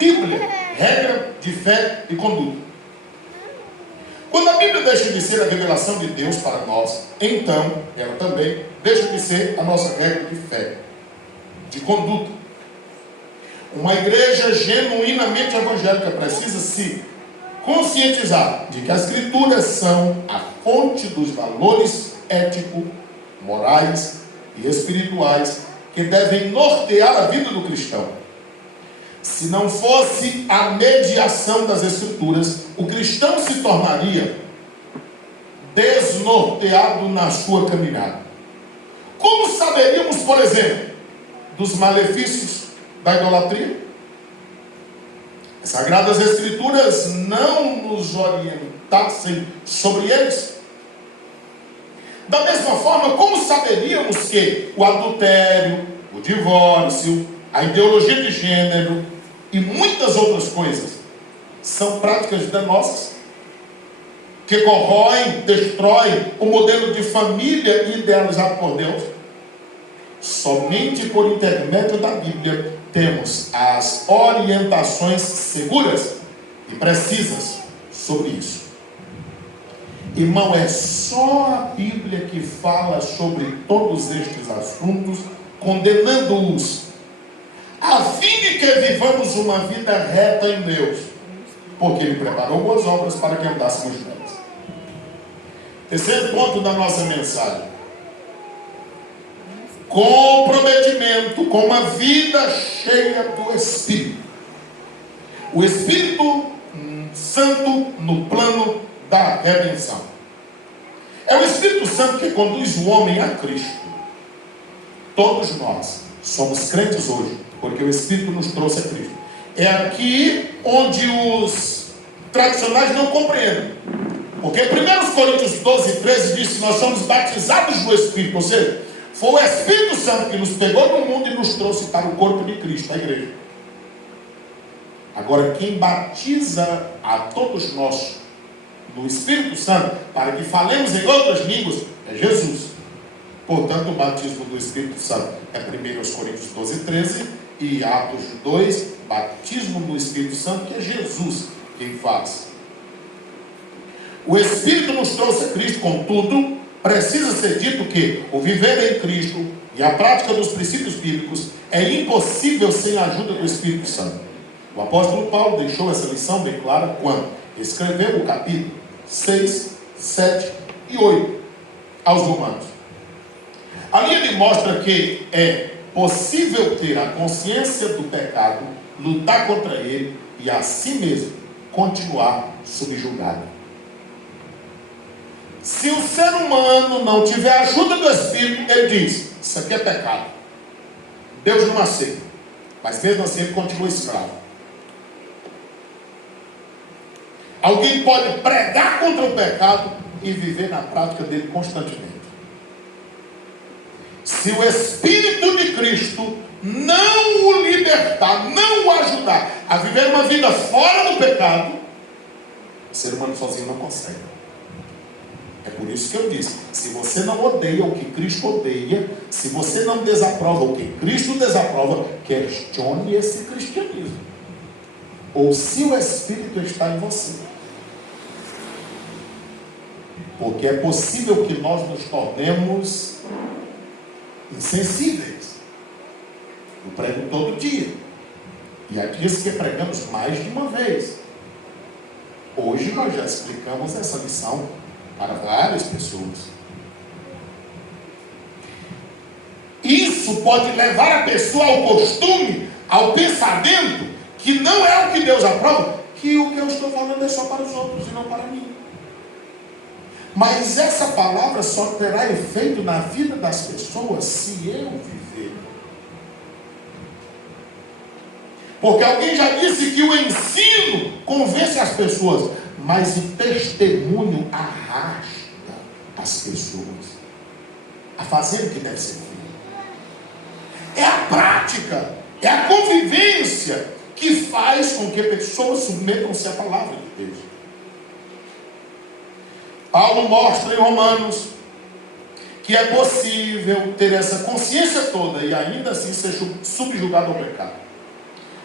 Bíblia, regra de fé e conduta. Quando a Bíblia deixa de ser a revelação de Deus para nós, então ela também deixa de ser a nossa regra de fé, de conduta. Uma igreja genuinamente evangélica precisa se conscientizar de que as Escrituras são a fonte dos valores éticos, morais e espirituais que devem nortear a vida do cristão. Se não fosse a mediação das Escrituras, o cristão se tornaria desnorteado na sua caminhada. Como saberíamos, por exemplo, dos malefícios da idolatria? As Sagradas Escrituras não nos orientassem sobre eles. Da mesma forma, como saberíamos que o adultério, o divórcio, a ideologia de gênero e muitas outras coisas são práticas danosas que corroem, destroem o modelo de família idealizado por Deus? Somente por intermédio da Bíblia temos as orientações seguras e precisas sobre isso. Irmão, é só a Bíblia que fala sobre todos estes assuntos, condenando-os, a fim de que vivamos uma vida reta em Deus, porque Ele preparou boas obras para que andássemos nelas. Terceiro ponto da nossa mensagem: comprometimento com uma vida cheia do Espírito. O Espírito Santo no plano da redenção. É o Espírito Santo que conduz o homem a Cristo. Todos nós somos crentes hoje, porque o Espírito nos trouxe a Cristo. É aqui onde os tradicionais não compreendem. Porque 1 Coríntios 12, 13 diz que nós somos batizados no Espírito, ou seja, foi o Espírito Santo que nos pegou no mundo e nos trouxe para o corpo de Cristo, a igreja. Agora, quem batiza a todos nós no Espírito Santo, para que falemos em outras línguas, é Jesus. Portanto, o batismo do Espírito Santo é 1 Coríntios 12, 13 e Atos 2, batismo do Espírito Santo, que é Jesus quem faz. O Espírito nos trouxe a Cristo, contudo, precisa ser dito que o viver em Cristo e a prática dos princípios bíblicos é impossível sem a ajuda do Espírito Santo. O apóstolo Paulo deixou essa lição bem clara quando escreveu o capítulo 6, 7 e 8 aos Romanos. Ali ele mostra que é possível ter a consciência do pecado, lutar contra ele e assim mesmo continuar subjugado. Se o ser humano não tiver a ajuda do Espírito, ele diz: isso aqui é pecado, Deus não aceita, mas mesmo assim ele continua escravo. Alguém pode pregar contra o pecado e viver na prática dele constantemente. Se o Espírito de Cristo não o libertar, não o ajudar a viver uma vida fora do pecado, o ser humano sozinho não consegue. É por isso que eu disse: se você não odeia o que Cristo odeia, se você não desaprova o que Cristo desaprova, questione esse cristianismo. Ou se o Espírito está em você. Porque é possível que nós nos tornemos insensíveis. Eu prego todo dia. E há dias que pregamos mais de uma vez. Hoje nós já explicamos essa lição para várias pessoas. Isso pode levar a pessoa ao costume, ao pensamento, que não é o que Deus aprova, que o que eu estou falando é só para os outros e não para mim. Mas essa palavra só terá efeito na vida das pessoas se eu viver. Porque alguém já disse que o ensino convence as pessoas, mas o testemunho arrasta as pessoas a fazer o que deve ser feito. É a prática, é a convivência que faz com que pessoas submetam-se à palavra de Deus. Paulo mostra em Romanos que é possível ter essa consciência toda e ainda assim ser subjugado ao pecado.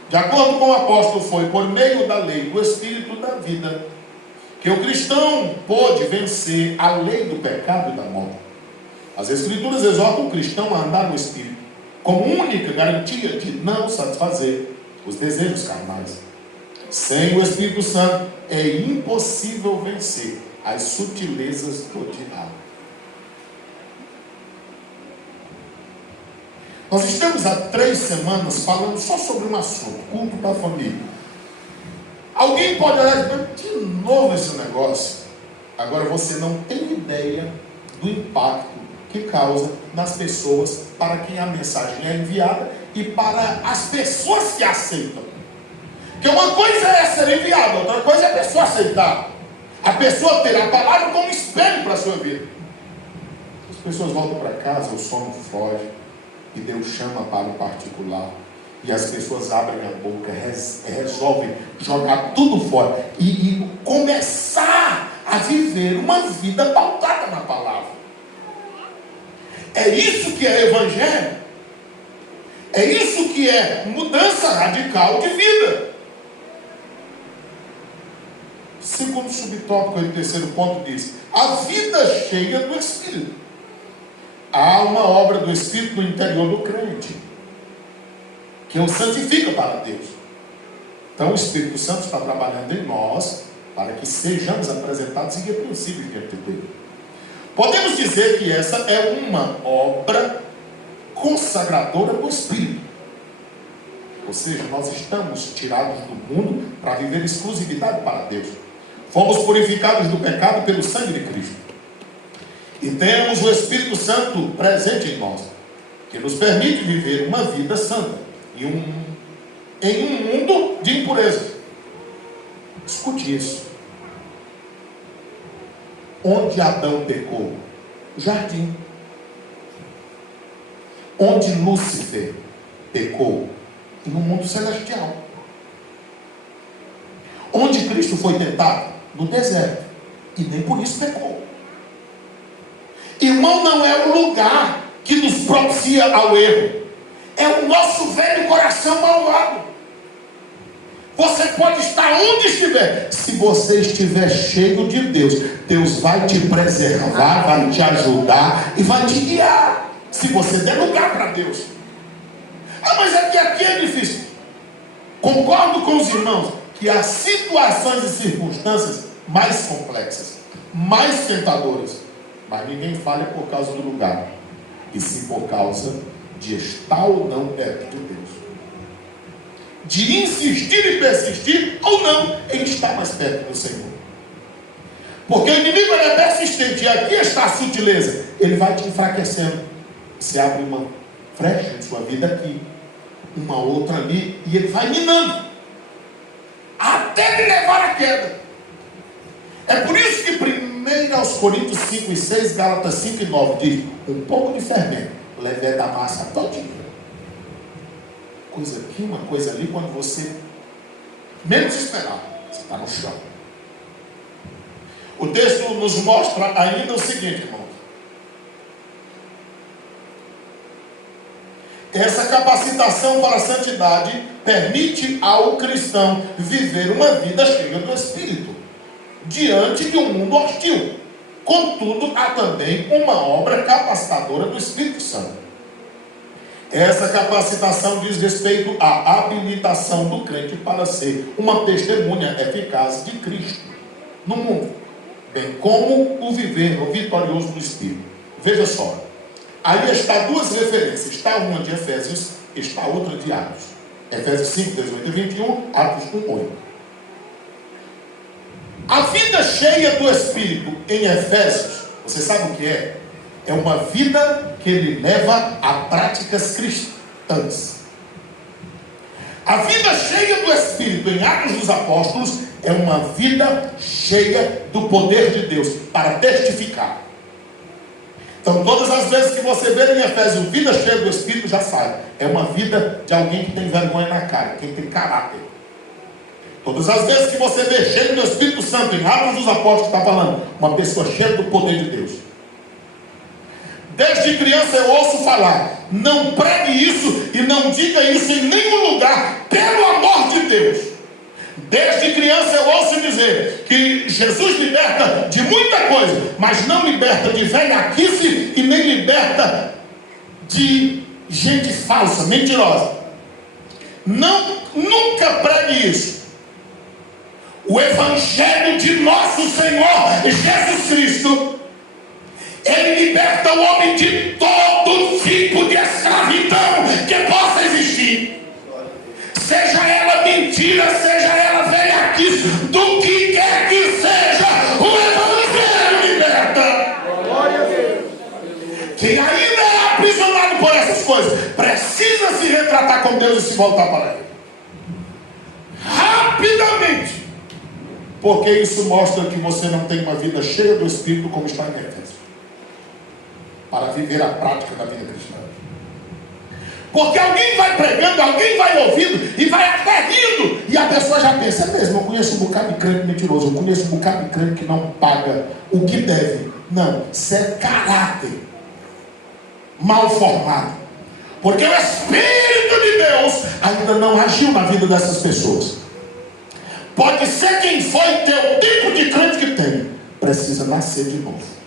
De acordo com o apóstolo, foi por meio da lei do Espírito da vida que o cristão pôde vencer a lei do pecado e da morte. As Escrituras exortam o cristão a andar no Espírito, como única garantia de não satisfazer os desejos carnais. Sem o Espírito Santo é impossível vencer as sutilezas do diabo. Nós estamos há 3 semanas falando só sobre um assunto: culto da família. Alguém pode olhar e dizer, de novo esse negócio. Agora você não tem ideia do impacto que causa nas pessoas para quem a mensagem é enviada e para as pessoas que aceitam. Porque uma coisa é ser enviado, outra coisa é a pessoa aceitar. A pessoa ter a palavra como espelho para a sua vida. As pessoas voltam para casa, o sono foge, e Deus chama para o particular. E as pessoas abrem a boca, resolvem jogar tudo fora e começar a viver uma vida pautada na palavra. É isso que é evangelho. É isso que é mudança radical de vida. Segundo subtópico, o terceiro ponto diz: a vida cheia do Espírito. Há uma obra do Espírito no interior do crente, que o santifica para Deus. Então o Espírito Santo está trabalhando em nós, para que sejamos apresentados irrepreensíveis diante dele. Podemos dizer que essa é uma obra consagradora do Espírito. Ou seja, nós estamos tirados do mundo para viver exclusividade para Deus. Fomos purificados do pecado pelo sangue de Cristo. E temos o Espírito Santo presente em nós, que nos permite viver uma vida santa em um mundo de impureza. Escute isso. Onde Adão pecou? Jardim. Onde Lúcifer pecou? No mundo celestial. Onde Cristo foi tentado? No deserto. E nem por isso pecou. Irmão, não é o lugar que nos propicia ao erro. É o nosso velho coração malvado. Você pode estar onde estiver. Se você estiver cheio de Deus, Deus vai te preservar, vai te ajudar e vai te guiar. Se você der lugar para Deus. Ah, mas aqui é difícil. Concordo com os irmãos que há situações e circunstâncias mais complexas, mais tentadoras. Mas ninguém falha por causa do lugar, e sim por causa de estar ou não perto de Deus. De insistir e persistir ou não em estar mais perto do Senhor. Porque o inimigo é persistente, e aqui está a sutileza. Ele vai te enfraquecendo. Você abre uma brecha em sua vida aqui, uma outra ali, e ele vai minando até me levar à queda. É por isso que 1 aos Coríntios 5 e 6, Gálatas 5 e 9 diz: um pouco de fermento leveda a massa todinha. Coisa aqui, uma coisa ali, quando você menos esperar, você está no chão. O texto nos mostra ainda o seguinte, irmãos: essa capacitação para a santidade permite ao cristão viver uma vida cheia do Espírito, diante de um mundo hostil. Contudo, há também uma obra capacitadora do Espírito Santo. Essa capacitação diz respeito à habilitação do crente para ser uma testemunha eficaz de Cristo no mundo, bem como o viver o vitorioso do Espírito. Veja só, aí está 2 referências, está uma de Efésios, está outra de Atos. Efésios 5, 18 e 21, Atos 1, 8. A vida cheia do Espírito em Efésios, você sabe o que é? É uma vida que ele leva a práticas cristãs. A vida cheia do Espírito em Atos dos Apóstolos é uma vida cheia do poder de Deus para testificar. Então, todas as vezes que você vê em Efésios vida cheia do Espírito, já sabe, é uma vida de alguém que tem vergonha na cara, quem tem caráter. Todas as vezes que você vê cheio do Espírito Santo, em Atos dos Apóstolos está falando, uma pessoa cheia do poder de Deus. Desde criança eu ouço falar: não pregue isso e não diga isso em nenhum lugar, pelo amor de Deus. Desde criança eu ouço dizer que Jesus liberta de muita coisa, mas não liberta de velhaquice e nem liberta de gente falsa, mentirosa. Não, nunca pregue isso. O Evangelho de nosso Senhor Jesus Cristo, ele liberta o homem de todo tipo de escravidão que possa existir. Seja ela mentira, seja ela velhaquice, do que quer que seja, o Evangelho liberta. Glória a Deus. Quem ainda é aprisionado por essas coisas, precisa se retratar com Deus e se voltar para Ele. Rapidamente. Porque isso mostra que você não tem uma vida cheia do Espírito, como está em Efésios, para viver a prática da vida cristã. Porque alguém vai pregando, alguém vai ouvindo e vai até rindo, e a pessoa já pensa: é mesmo, eu conheço um bocado de crente mentiroso, eu conheço um bocado de crente que não paga o que deve. Não, isso é caráter mal formado, porque o Espírito de Deus ainda não agiu na vida dessas pessoas. Pode ser quem for e ter o tipo de crente que tem, precisa nascer de novo.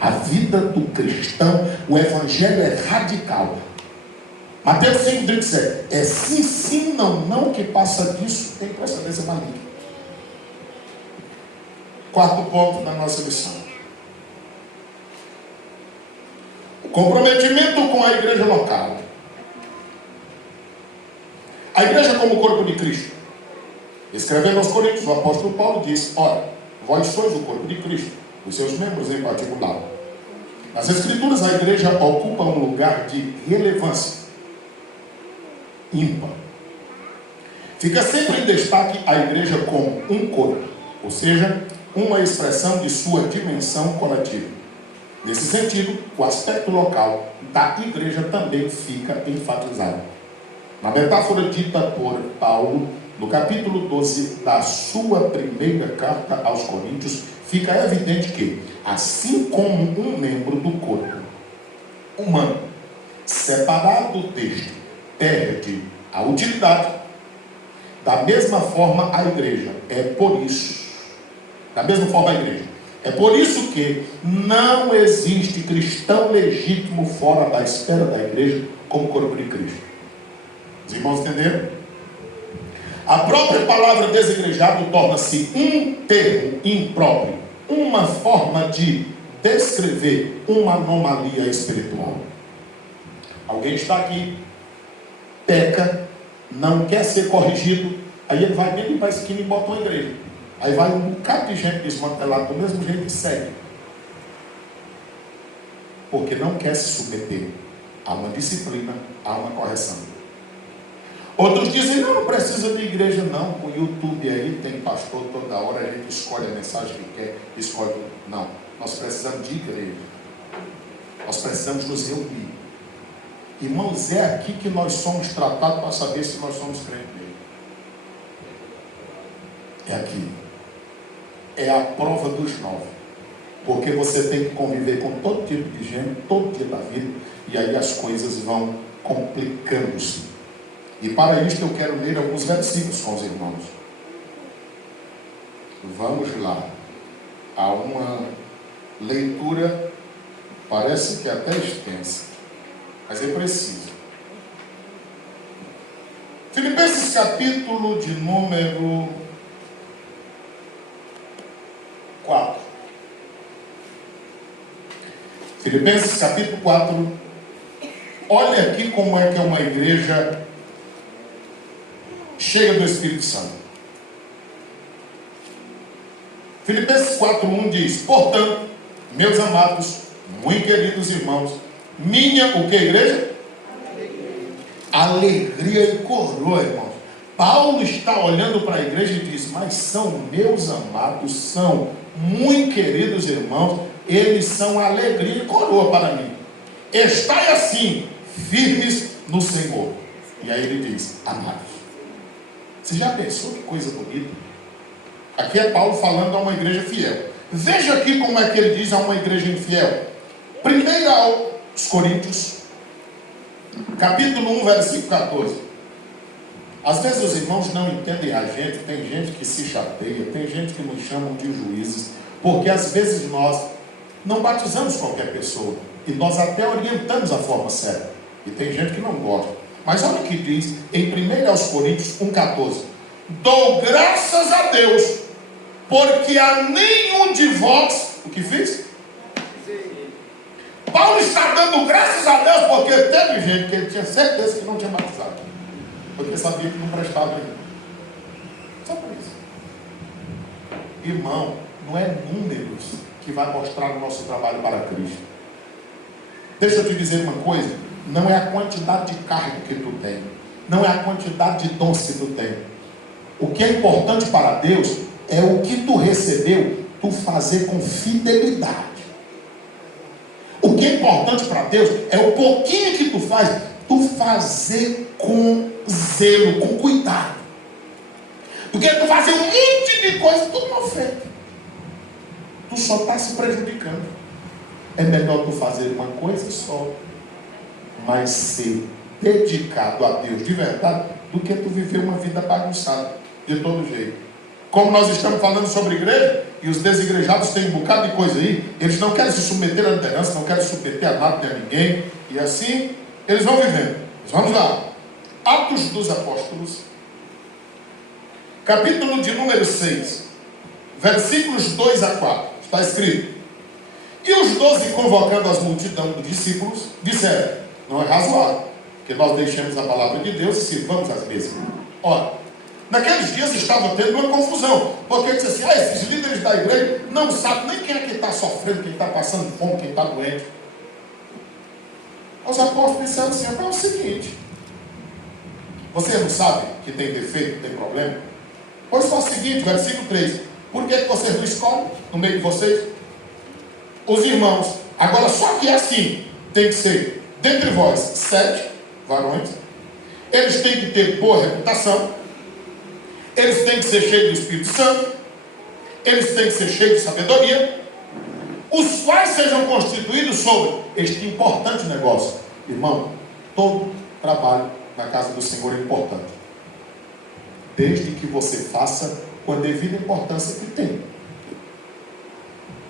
A vida do cristão, o Evangelho é radical. Mateus 5,37: é sim, sim, não, não, que passa disso tem procedência maligna. Quarto ponto da nossa lição: o comprometimento com a igreja local. A igreja como corpo de Cristo. Escrevendo aos Coríntios, o apóstolo Paulo diz: ora, vós sois o corpo de Cristo, os seus membros em particular. Nas Escrituras, a igreja ocupa um lugar de relevância ímpar. Fica sempre em destaque a igreja como um corpo, ou seja, uma expressão de sua dimensão coletiva. Nesse sentido, o aspecto local da igreja também fica enfatizado. Na metáfora dita por Paulo, no capítulo 12 da sua primeira carta aos Coríntios, fica evidente que, assim como um membro do corpo humano, separado deste, perde a utilidade, da mesma forma a igreja. É por isso que não existe cristão legítimo fora da esfera da igreja como corpo de Cristo. Os irmãos entenderam? A própria palavra desigrejado torna-se um termo impróprio, uma forma de descrever uma anomalia espiritual. Alguém está aqui, peca, não quer ser corrigido, aí ele vai bem para a esquina e bota uma igreja. Aí vai um bocado de gente desmantelado do mesmo jeito que segue. Porque não quer se submeter a uma disciplina, a uma correção. Outros dizem: não precisa de igreja não, o YouTube aí tem pastor toda hora, a gente escolhe a mensagem que quer, escolhe. Não, nós precisamos de igreja, nós precisamos nos reunir. Irmãos, é aqui que nós somos tratados para saber se nós somos crentes mesmo. É aqui, é a prova dos 9, porque você tem que conviver com todo tipo de gente, todo dia da vida, e aí as coisas vão complicando-se. E para isto eu quero ler alguns versículos com os irmãos. Vamos lá. Há uma leitura, parece que até extensa, mas é preciso. Filipenses capítulo de número 4. Filipenses capítulo 4. Olha aqui como é que é uma igreja cheia do Espírito Santo. Filipenses 4:1 diz: portanto, meus amados, muito queridos irmãos, minha, o que, igreja? Alegria e coroa, irmãos. Paulo está olhando para a igreja e diz: mas são meus amados, são muito queridos irmãos, eles são alegria e coroa para mim. Estai assim, firmes no Senhor. E aí ele diz: amados. Você já pensou que coisa bonita? Aqui é Paulo falando a uma igreja fiel. Veja aqui como é que ele diz a uma igreja infiel. Primeiro aos Coríntios, capítulo 1, versículo 14. Às vezes os irmãos não entendem a gente, tem gente que se chateia, tem gente que nos chamam de juízes, porque às vezes nós não batizamos qualquer pessoa, e nós até orientamos a forma certa, e tem gente que não gosta. Mas olha o que diz em 1 aos Coríntios 1,14. Dou graças a Deus, porque a nenhum de vós, o que fiz? Paulo está dando graças a Deus, porque teve gente que ele tinha certeza que não tinha batizado, porque sabia que não prestava ainda. Só por isso. Irmão, não é números que vai mostrar o nosso trabalho para Cristo. Deixa eu te dizer uma coisa. Não é a quantidade de cargo que tu tem, não é a quantidade de dons que tu tem. O que é importante para Deus é o que tu recebeu, tu fazer com fidelidade. O que é importante para Deus é o pouquinho que tu faz, tu fazer com zelo, com cuidado. Porque tu fazer um monte de coisa, tudo mal feito, tu só está se prejudicando. É melhor tu fazer uma coisa só, mas ser dedicado a Deus de verdade, do que tu viver uma vida bagunçada, de todo jeito. Como nós estamos falando sobre igreja, e os desigrejados têm um bocado de coisa aí, eles não querem se submeter à liderança, não querem se submeter a nada, nem a ninguém, e assim eles vão vivendo. Mas vamos lá. Atos dos Apóstolos, capítulo de número 6, versículos 2 a 4, está escrito: e os 12, convocando as multidões dos discípulos, disseram: não é razoável que nós deixemos a palavra de Deus e sirvamos as mesmas. Ora, naqueles dias estava tendo uma confusão, porque disse assim: esses líderes da igreja não sabem nem quem é que está sofrendo, quem está passando fome, quem está doente. Os apóstolos disseram assim: é o seguinte, você não sabe que tem defeito, tem problema? Pois faz o seguinte, versículo 3: por que vocês não escolhem no meio de vocês os irmãos? Agora, só que é assim, tem que ser dentre vós 7 varões, eles têm que ter boa reputação, eles têm que ser cheios do Espírito Santo, eles têm que ser cheios de sabedoria, os quais sejam constituídos sobre este importante negócio. Irmão, todo trabalho na casa do Senhor é importante, desde que você faça com a devida importância que tem.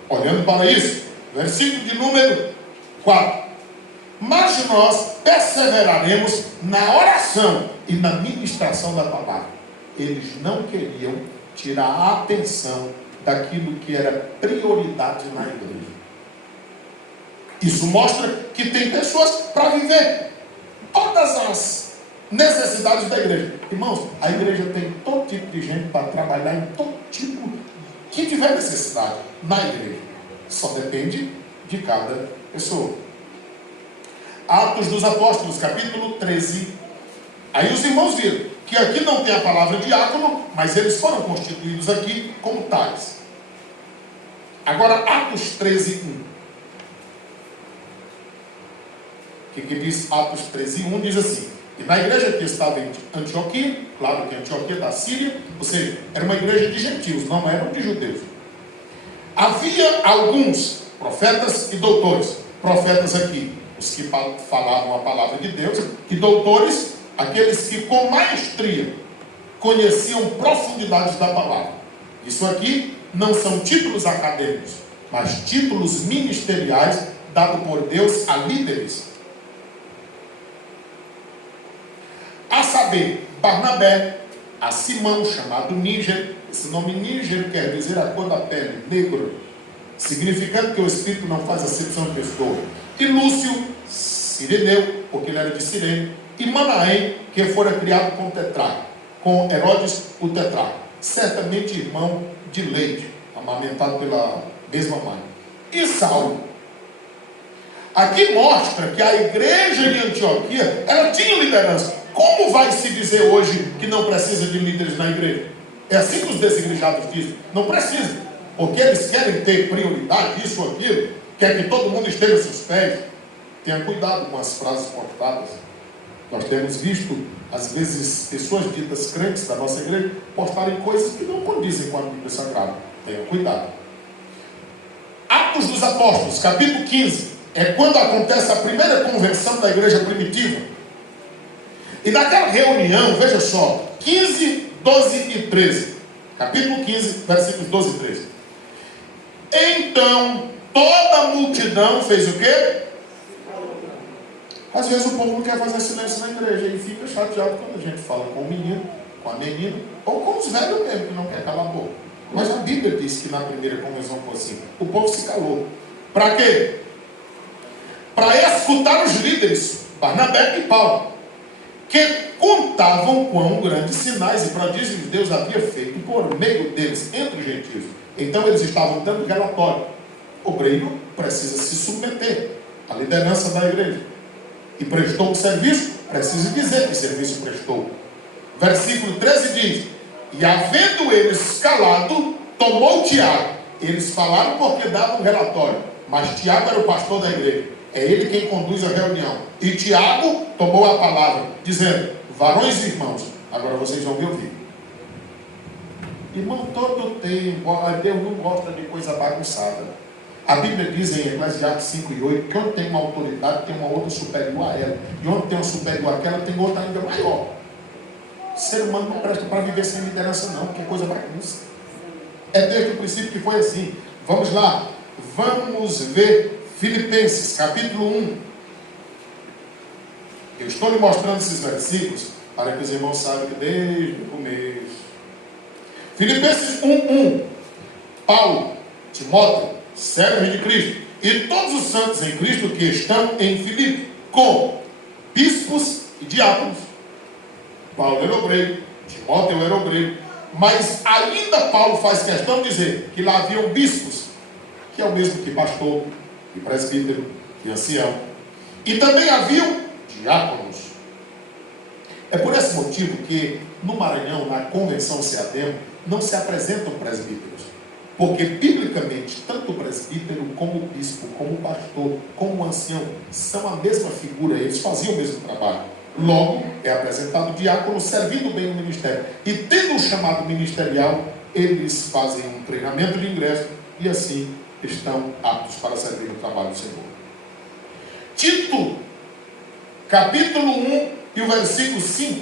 Olhando para isso, versículo de número 4: mas nós perseveraremos na oração e na ministração da palavra. Eles não queriam tirar a atenção daquilo que era prioridade na igreja. Isso mostra que tem pessoas para viver todas as necessidades da igreja. Irmãos, a igreja tem todo tipo de gente para trabalhar em todo tipo que tiver necessidade na igreja. Só depende de cada pessoa. Atos dos Apóstolos, capítulo 13. Aí os irmãos viram que aqui não tem a palavra diácono, mas eles foram constituídos aqui como tais. Agora, Atos 13, 1. O que diz Atos 13, 1? Diz assim: e na igreja que estava em Antioquia, claro que Antioquia da Síria, ou seja, era uma igreja de gentios, não eram de judeus. Havia alguns profetas e doutores. Profetas aqui, os que falavam a palavra de Deus, e doutores, aqueles que com maestria conheciam profundidades da palavra. Isso aqui não são títulos acadêmicos, mas títulos ministeriais dados por Deus a líderes. A saber, Barnabé, a Simão, chamado Níger. Esse nome Níger quer dizer a cor da pele, negro, significando que o Espírito não faz acepção de pessoa. E Lúcio, Cireneu, porque ele era de Cirene, e Manaém, que fora criado com tetrarca, com Herodes o tetrarca, certamente irmão de leite, amamentado pela mesma mãe. E Saulo. Aqui mostra que a igreja de Antioquia, ela tinha liderança. Como vai se dizer hoje que não precisa de líderes na igreja? É assim que os desigrejados dizem: não precisa, porque eles querem ter prioridade, isso ou aquilo, quer que todo mundo esteja aos seus pés. Tenha cuidado com as frases cortadas. Nós temos visto, às vezes, pessoas ditas crentes da nossa igreja postarem coisas que não condizem com a Bíblia Sagrada. Tenha cuidado. Atos dos Apóstolos, capítulo 15, é quando acontece a primeira conversão da igreja primitiva. E naquela reunião, veja só, 15, 12 e 13. Capítulo 15, versículos 12 e 13. Então, toda a multidão fez o quê? Às vezes o povo não quer fazer silêncio na igreja e fica chateado quando a gente fala com o menino, com a menina, ou com os velhos mesmo, que não quer calar a boca. Mas a Bíblia diz que na primeira convenção foi assim. O povo se calou. Para quê? Para escutar os líderes, Barnabé e Paulo, que contavam quão grandes sinais e prodígios Deus havia feito por meio deles entre os gentios. Então eles estavam dando relatório. O obreiro precisa se submeter à liderança da igreja. E prestou um serviço, precisa dizer que serviço prestou. Versículo 13 diz: e havendo eles calado, tomou Tiago. Eles falaram porque davam um relatório, mas Tiago era o pastor da igreja. É ele quem conduz a reunião. E Tiago tomou a palavra, dizendo: varões e irmãos, agora vocês vão me ouvir. Irmão, todo tempo, Deus não gosta de coisa bagunçada. A Bíblia diz em Eclesiastes 5 e 8 que onde tem uma autoridade, tem uma outra superior a ela. E onde tem uma superior àquela, tem outra ainda maior. O ser humano não presta para viver sem liderança não, porque é coisa bagunça. É desde o princípio que foi assim. Vamos lá, vamos ver Filipenses, capítulo 1. Eu estou lhe mostrando esses versículos para que os irmãos saibam que desde o começo. Filipenses 1:1. Paulo, Timóteo, servos de Cristo, e todos os santos em Cristo que estão em Filipe, com bispos e diáconos. Paulo era obreiro, Timóteo era obreiro, mas ainda Paulo faz questão de dizer que lá haviam bispos, que é o mesmo que pastor, que presbítero, que ancião, e também haviam diáconos. É por esse motivo que no Maranhão, na convenção CADEM, não se apresentam presbíteros, porque biblicamente tanto o presbítero como o bispo, como o pastor, como o ancião são a mesma figura, eles faziam o mesmo trabalho. Logo é apresentado o diácono servindo bem no ministério, e tendo um chamado ministerial, eles fazem um treinamento de ingresso e assim estão aptos para servir o trabalho do Senhor. Tito, capítulo 1 e o versículo 5.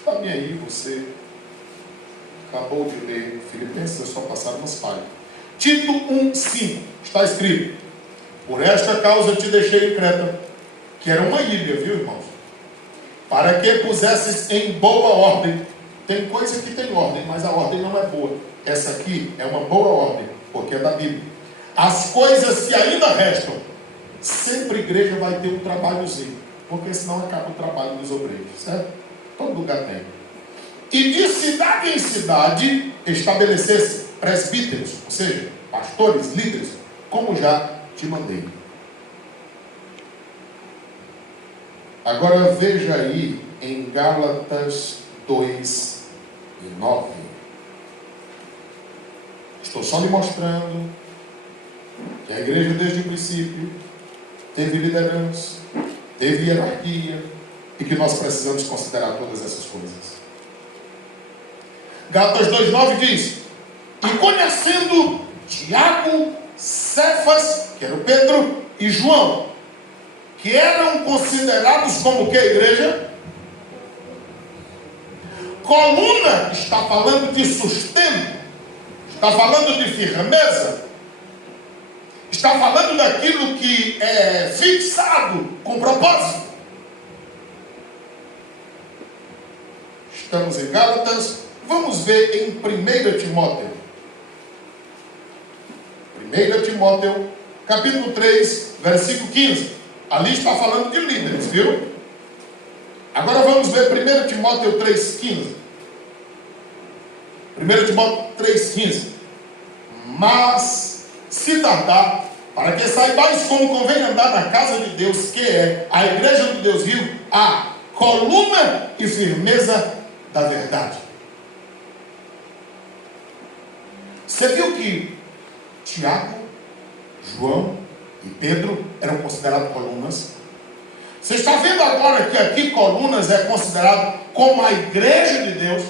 Está bem aí, você acabou de ler Filipenses, eu só passaram umas páginas. Tito 1:5 está escrito: por esta causa te deixei em Creta, que era uma ilha, viu, irmãos? Para que pusesses em boa ordem. Tem coisa que tem ordem, mas a ordem não é boa. Essa aqui é uma boa ordem, porque é da Bíblia. As coisas que ainda restam. Sempre a igreja vai ter um trabalhozinho, porque senão acaba o trabalho dos obreiros, certo? Todo lugar tem. E de cidade em cidade estabelecesse presbíteros, ou seja, pastores, líderes, como já te mandei. Agora veja aí em Gálatas 2:9. Estou só lhe mostrando que a igreja desde o princípio teve liderança, teve hierarquia, e que nós precisamos considerar todas essas coisas. Gálatas 2:9 diz: e conhecendo Tiago, Cefas, que era o Pedro, e João, que eram considerados como o que, igreja? Coluna, está falando de sustento, está falando de firmeza, está falando daquilo que é fixado com propósito. Estamos em Gálatas, vamos ver em 1 Timóteo. 1 Timóteo, capítulo 3, versículo 15. Ali está falando de líderes, viu? Agora vamos ver 1 Timóteo 3,15. 1 Timóteo 3,15. Mas, se tardar, para que saibais como convém andar na casa de Deus, que é a igreja do Deus vivo, a coluna e firmeza da verdade. Você viu que Tiago, João e Pedro eram considerados colunas? Você está vendo agora que aqui colunas é considerado como a igreja de Deus?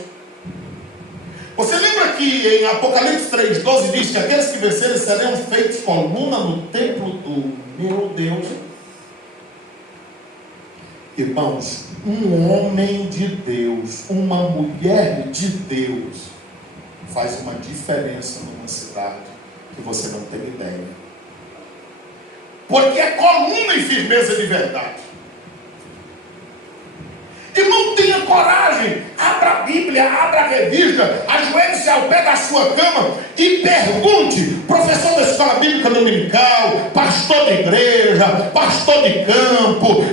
Você lembra que em Apocalipse 3,12 diz que aqueles que vencerem serão feitos coluna no templo do meu Deus? Irmãos, um homem de Deus, uma mulher de Deus, faz uma diferença numa cidade que você não tem ideia. Porque é coluna e firmeza de verdade. Irmão, tenha coragem, abra a Bíblia, abra a revista, ajoelhe-se ao pé da sua cama e pergunte, professor da escola bíblica dominical, pastor de igreja, pastor de campo,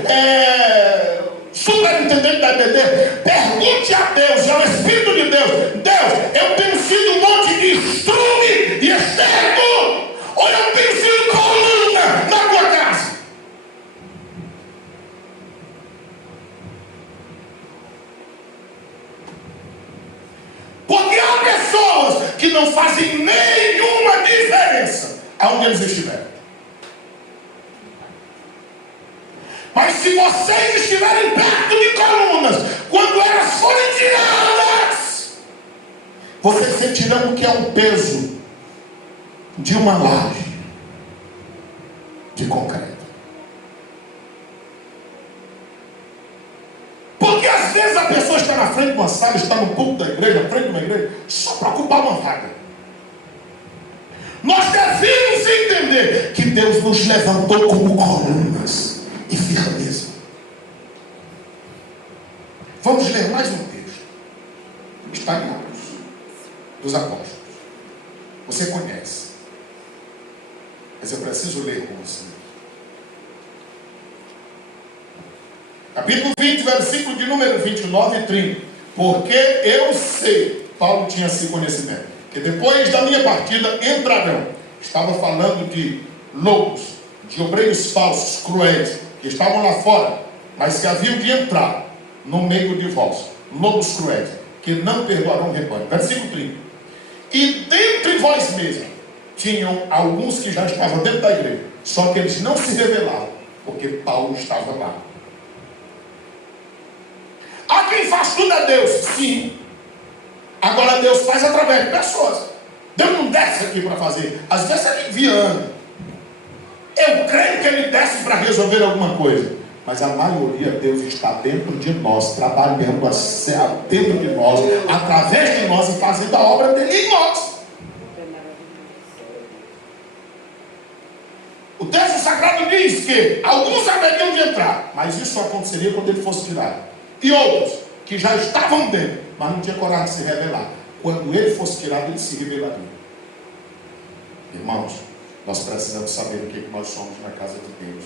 superintendente da EBD, pergunte a Deus, ao Espírito de Deus: Deus, eu tenho sido um monte de estrume e esterco, ou eu tenho sido coluna na tua casa? Porque há pessoas que não fazem nenhuma diferença aonde eles estiverem. Mas se vocês estiverem perto de colunas, quando elas forem tiradas, vocês sentirão o que é o peso de uma laje de concreto. Porque às vezes a pessoa está na frente de uma sala, está no púlpito da igreja, na frente de uma igreja, só para ocupar uma vaga. Nós devemos entender que Deus nos levantou como colunas e firmeza. Vamos ler mais um texto. Está em Atos dos Apóstolos. Você conhece, mas eu preciso ler com você. Capítulo 20, versículo de número 29 e 30. Porque eu sei, Paulo tinha esse conhecimento, que depois da minha partida entrarão. Estava falando de lobos, de obreiros falsos, cruéis, que estavam lá fora, mas que haviam de entrar no meio de vós. Lobos cruéis, que não perdoarão o rebanho. Versículo 30. E dentre vós mesmos tinham alguns que já estavam dentro da igreja, só que eles não se revelaram, porque Paulo estava lá. Há quem faz tudo a Deus, sim. Agora Deus faz através de pessoas. Deus não desce aqui para fazer. Às vezes ele envia. Eu creio que ele desce para resolver alguma coisa. Mas a maioria, Deus está dentro de nós, trabalhando dentro de nós, através de nós e fazendo a obra dele em nós. O texto sagrado diz que alguns haveriam de entrar, mas isso só aconteceria quando ele fosse tirado. E outros que já estavam dentro, mas não tinha coragem de se revelar. Quando ele fosse tirado, ele se revelaria. Irmãos, nós precisamos saber o que nós somos na casa de Deus.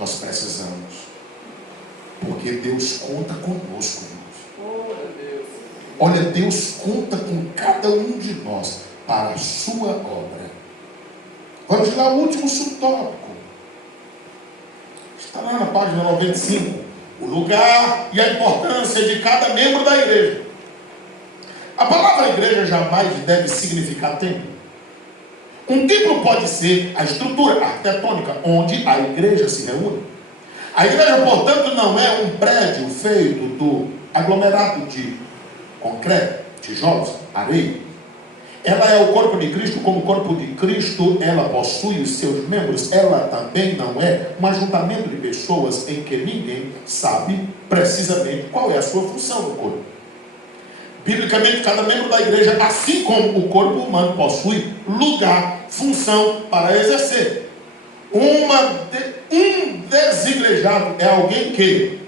Nós precisamos. Porque Deus conta conosco, irmãos. Olha, Deus conta com cada um de nós para a sua obra. Vamos lá, o último subtópico. Está lá na página 95. O lugar e a importância de cada membro da igreja. A palavra igreja jamais deve significar templo. Um templo pode ser a estrutura arquitetônica onde a igreja se reúne. A igreja, portanto, não é um prédio feito do aglomerado de concreto, tijolos, areia. Ela é o corpo de Cristo. Como corpo de Cristo, ela possui os seus membros. Ela também não é um ajuntamento de pessoas em que ninguém sabe precisamente qual é a sua função no corpo. Biblicamente, cada membro da igreja, assim como o corpo humano, possui lugar, função para exercer. Um desigrejado é alguém que,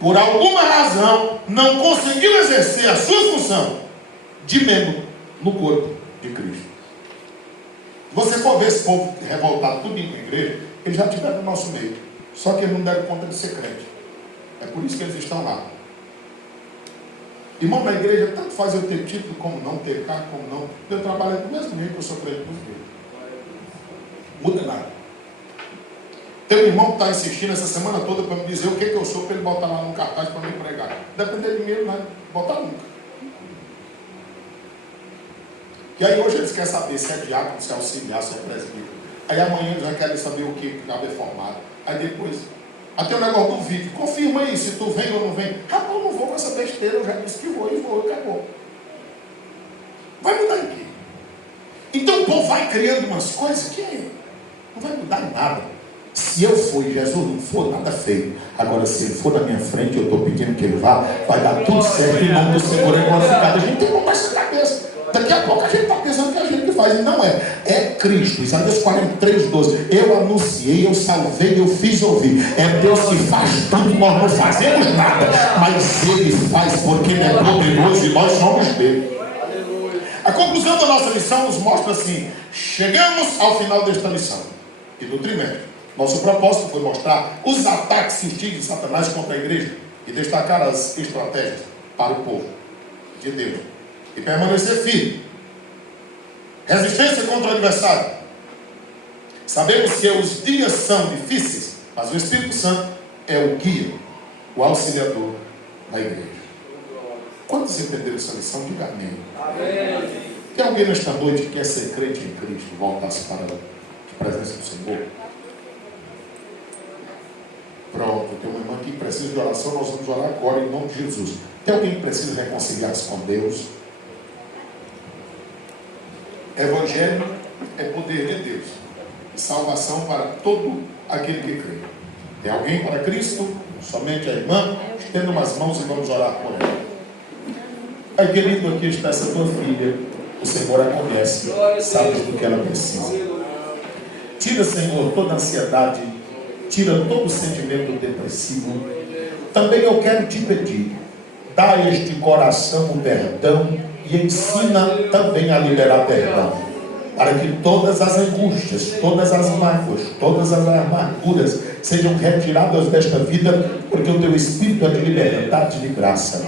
por alguma razão, não conseguiu exercer a sua função de membro no corpo de Cristo. Se você for ver esse povo revoltado tudo em igreja, eles já estiveram no nosso meio, só que eles não deram conta de ser crente. É por isso que eles estão lá. Irmão, na igreja, tanto faz eu ter título como não, ter carro como não. Eu trabalho do mesmo jeito que eu sou crente dos meus. Muda nada. Tem um irmão que está insistindo essa semana toda para me dizer o que eu sou, para ele botar lá no cartaz para me pregar. Depender de mim, ele não vai botar nunca. E aí hoje eles querem saber se é diácono, se é auxiliar, se é presbítero. Aí amanhã eles já querem saber o que cabe formado. Aí depois, até o negócio do vídeo, confirma aí se tu vem ou não vem. Rapaz, eu não vou com essa besteira. besteira, eu já disse que vou, e vou, e acabou. Vai mudar em quê? Então o povo vai criando umas coisas que não vai mudar em nada. Se eu for e Jesus não for, nada feio. Agora, se ele for na minha frente, eu estou pedindo que ele vá, vai dar tudo certo em nome do Senhor é glorificado. A gente tem que botar essa cabeça. Daqui a pouco a gente está pensando que a gente faz. E não é. É Cristo. Isaías 43:12. Eu anunciei, eu salvei, eu fiz ouvir. É Deus que faz tudo, nós não fazemos nada. Mas Ele faz porque Ele é poderoso e nós somos dele. A conclusão da nossa lição nos mostra assim: chegamos ao final desta lição e do trimestre. Nosso propósito foi mostrar os ataques sutis de Satanás contra a igreja e destacar as estratégias para o povo de Deus e permanecer firme. Resistência contra o adversário. Sabemos que os dias são difíceis, mas o Espírito Santo é o guia, o auxiliador da igreja. Quantos entenderam essa lição? Diga amém. Amém. Tem alguém nesta noite que quer ser crente em Cristo, voltar-se para a presença do Senhor? Pronto, tem uma irmã que precisa de oração, nós vamos orar agora em nome de Jesus. Tem alguém que precisa reconciliar-se com Deus? Evangelho é poder de Deus e salvação para todo aquele que crê. Tem alguém para Cristo? Somente a irmã? Estenda umas mãos e vamos orar por ela. Pai querido, aqui está essa tua filha. O Senhor a conhece, sabe do que ela precisa. Tira, Senhor, toda a ansiedade, tira todo o sentimento depressivo. Também eu quero te pedir, dá a este coração o perdão e ensina também a liberar perdão, para que todas as angústias, todas as mágoas, todas as amarguras sejam retiradas desta vida, porque o teu Espírito é de liberdade e de graça.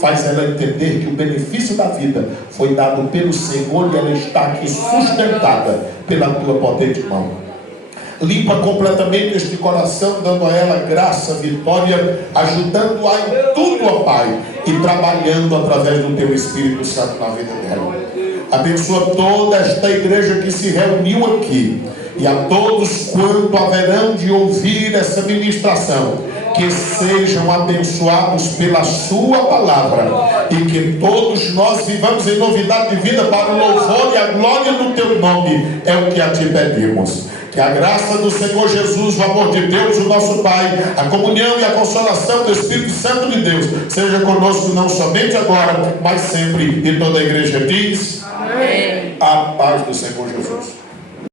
Faz ela entender que o benefício da vida foi dado pelo Senhor e ela está aqui sustentada pela tua potente mão. Limpa completamente este coração, dando a ela graça, vitória, ajudando-a em tudo, ó Pai, e trabalhando através do teu Espírito Santo na vida dela. Abençoa toda esta igreja que se reuniu aqui e a todos quanto haverão de ouvir essa ministração, que sejam abençoados pela sua palavra e que todos nós vivamos em novidade de vida para o louvor e a glória do teu nome, é o que a ti pedimos. Que a graça do Senhor Jesus, o amor de Deus, o nosso Pai, a comunhão e a consolação do Espírito Santo de Deus seja conosco não somente agora, mas sempre. E toda a igreja diz: amém. A paz do Senhor Jesus.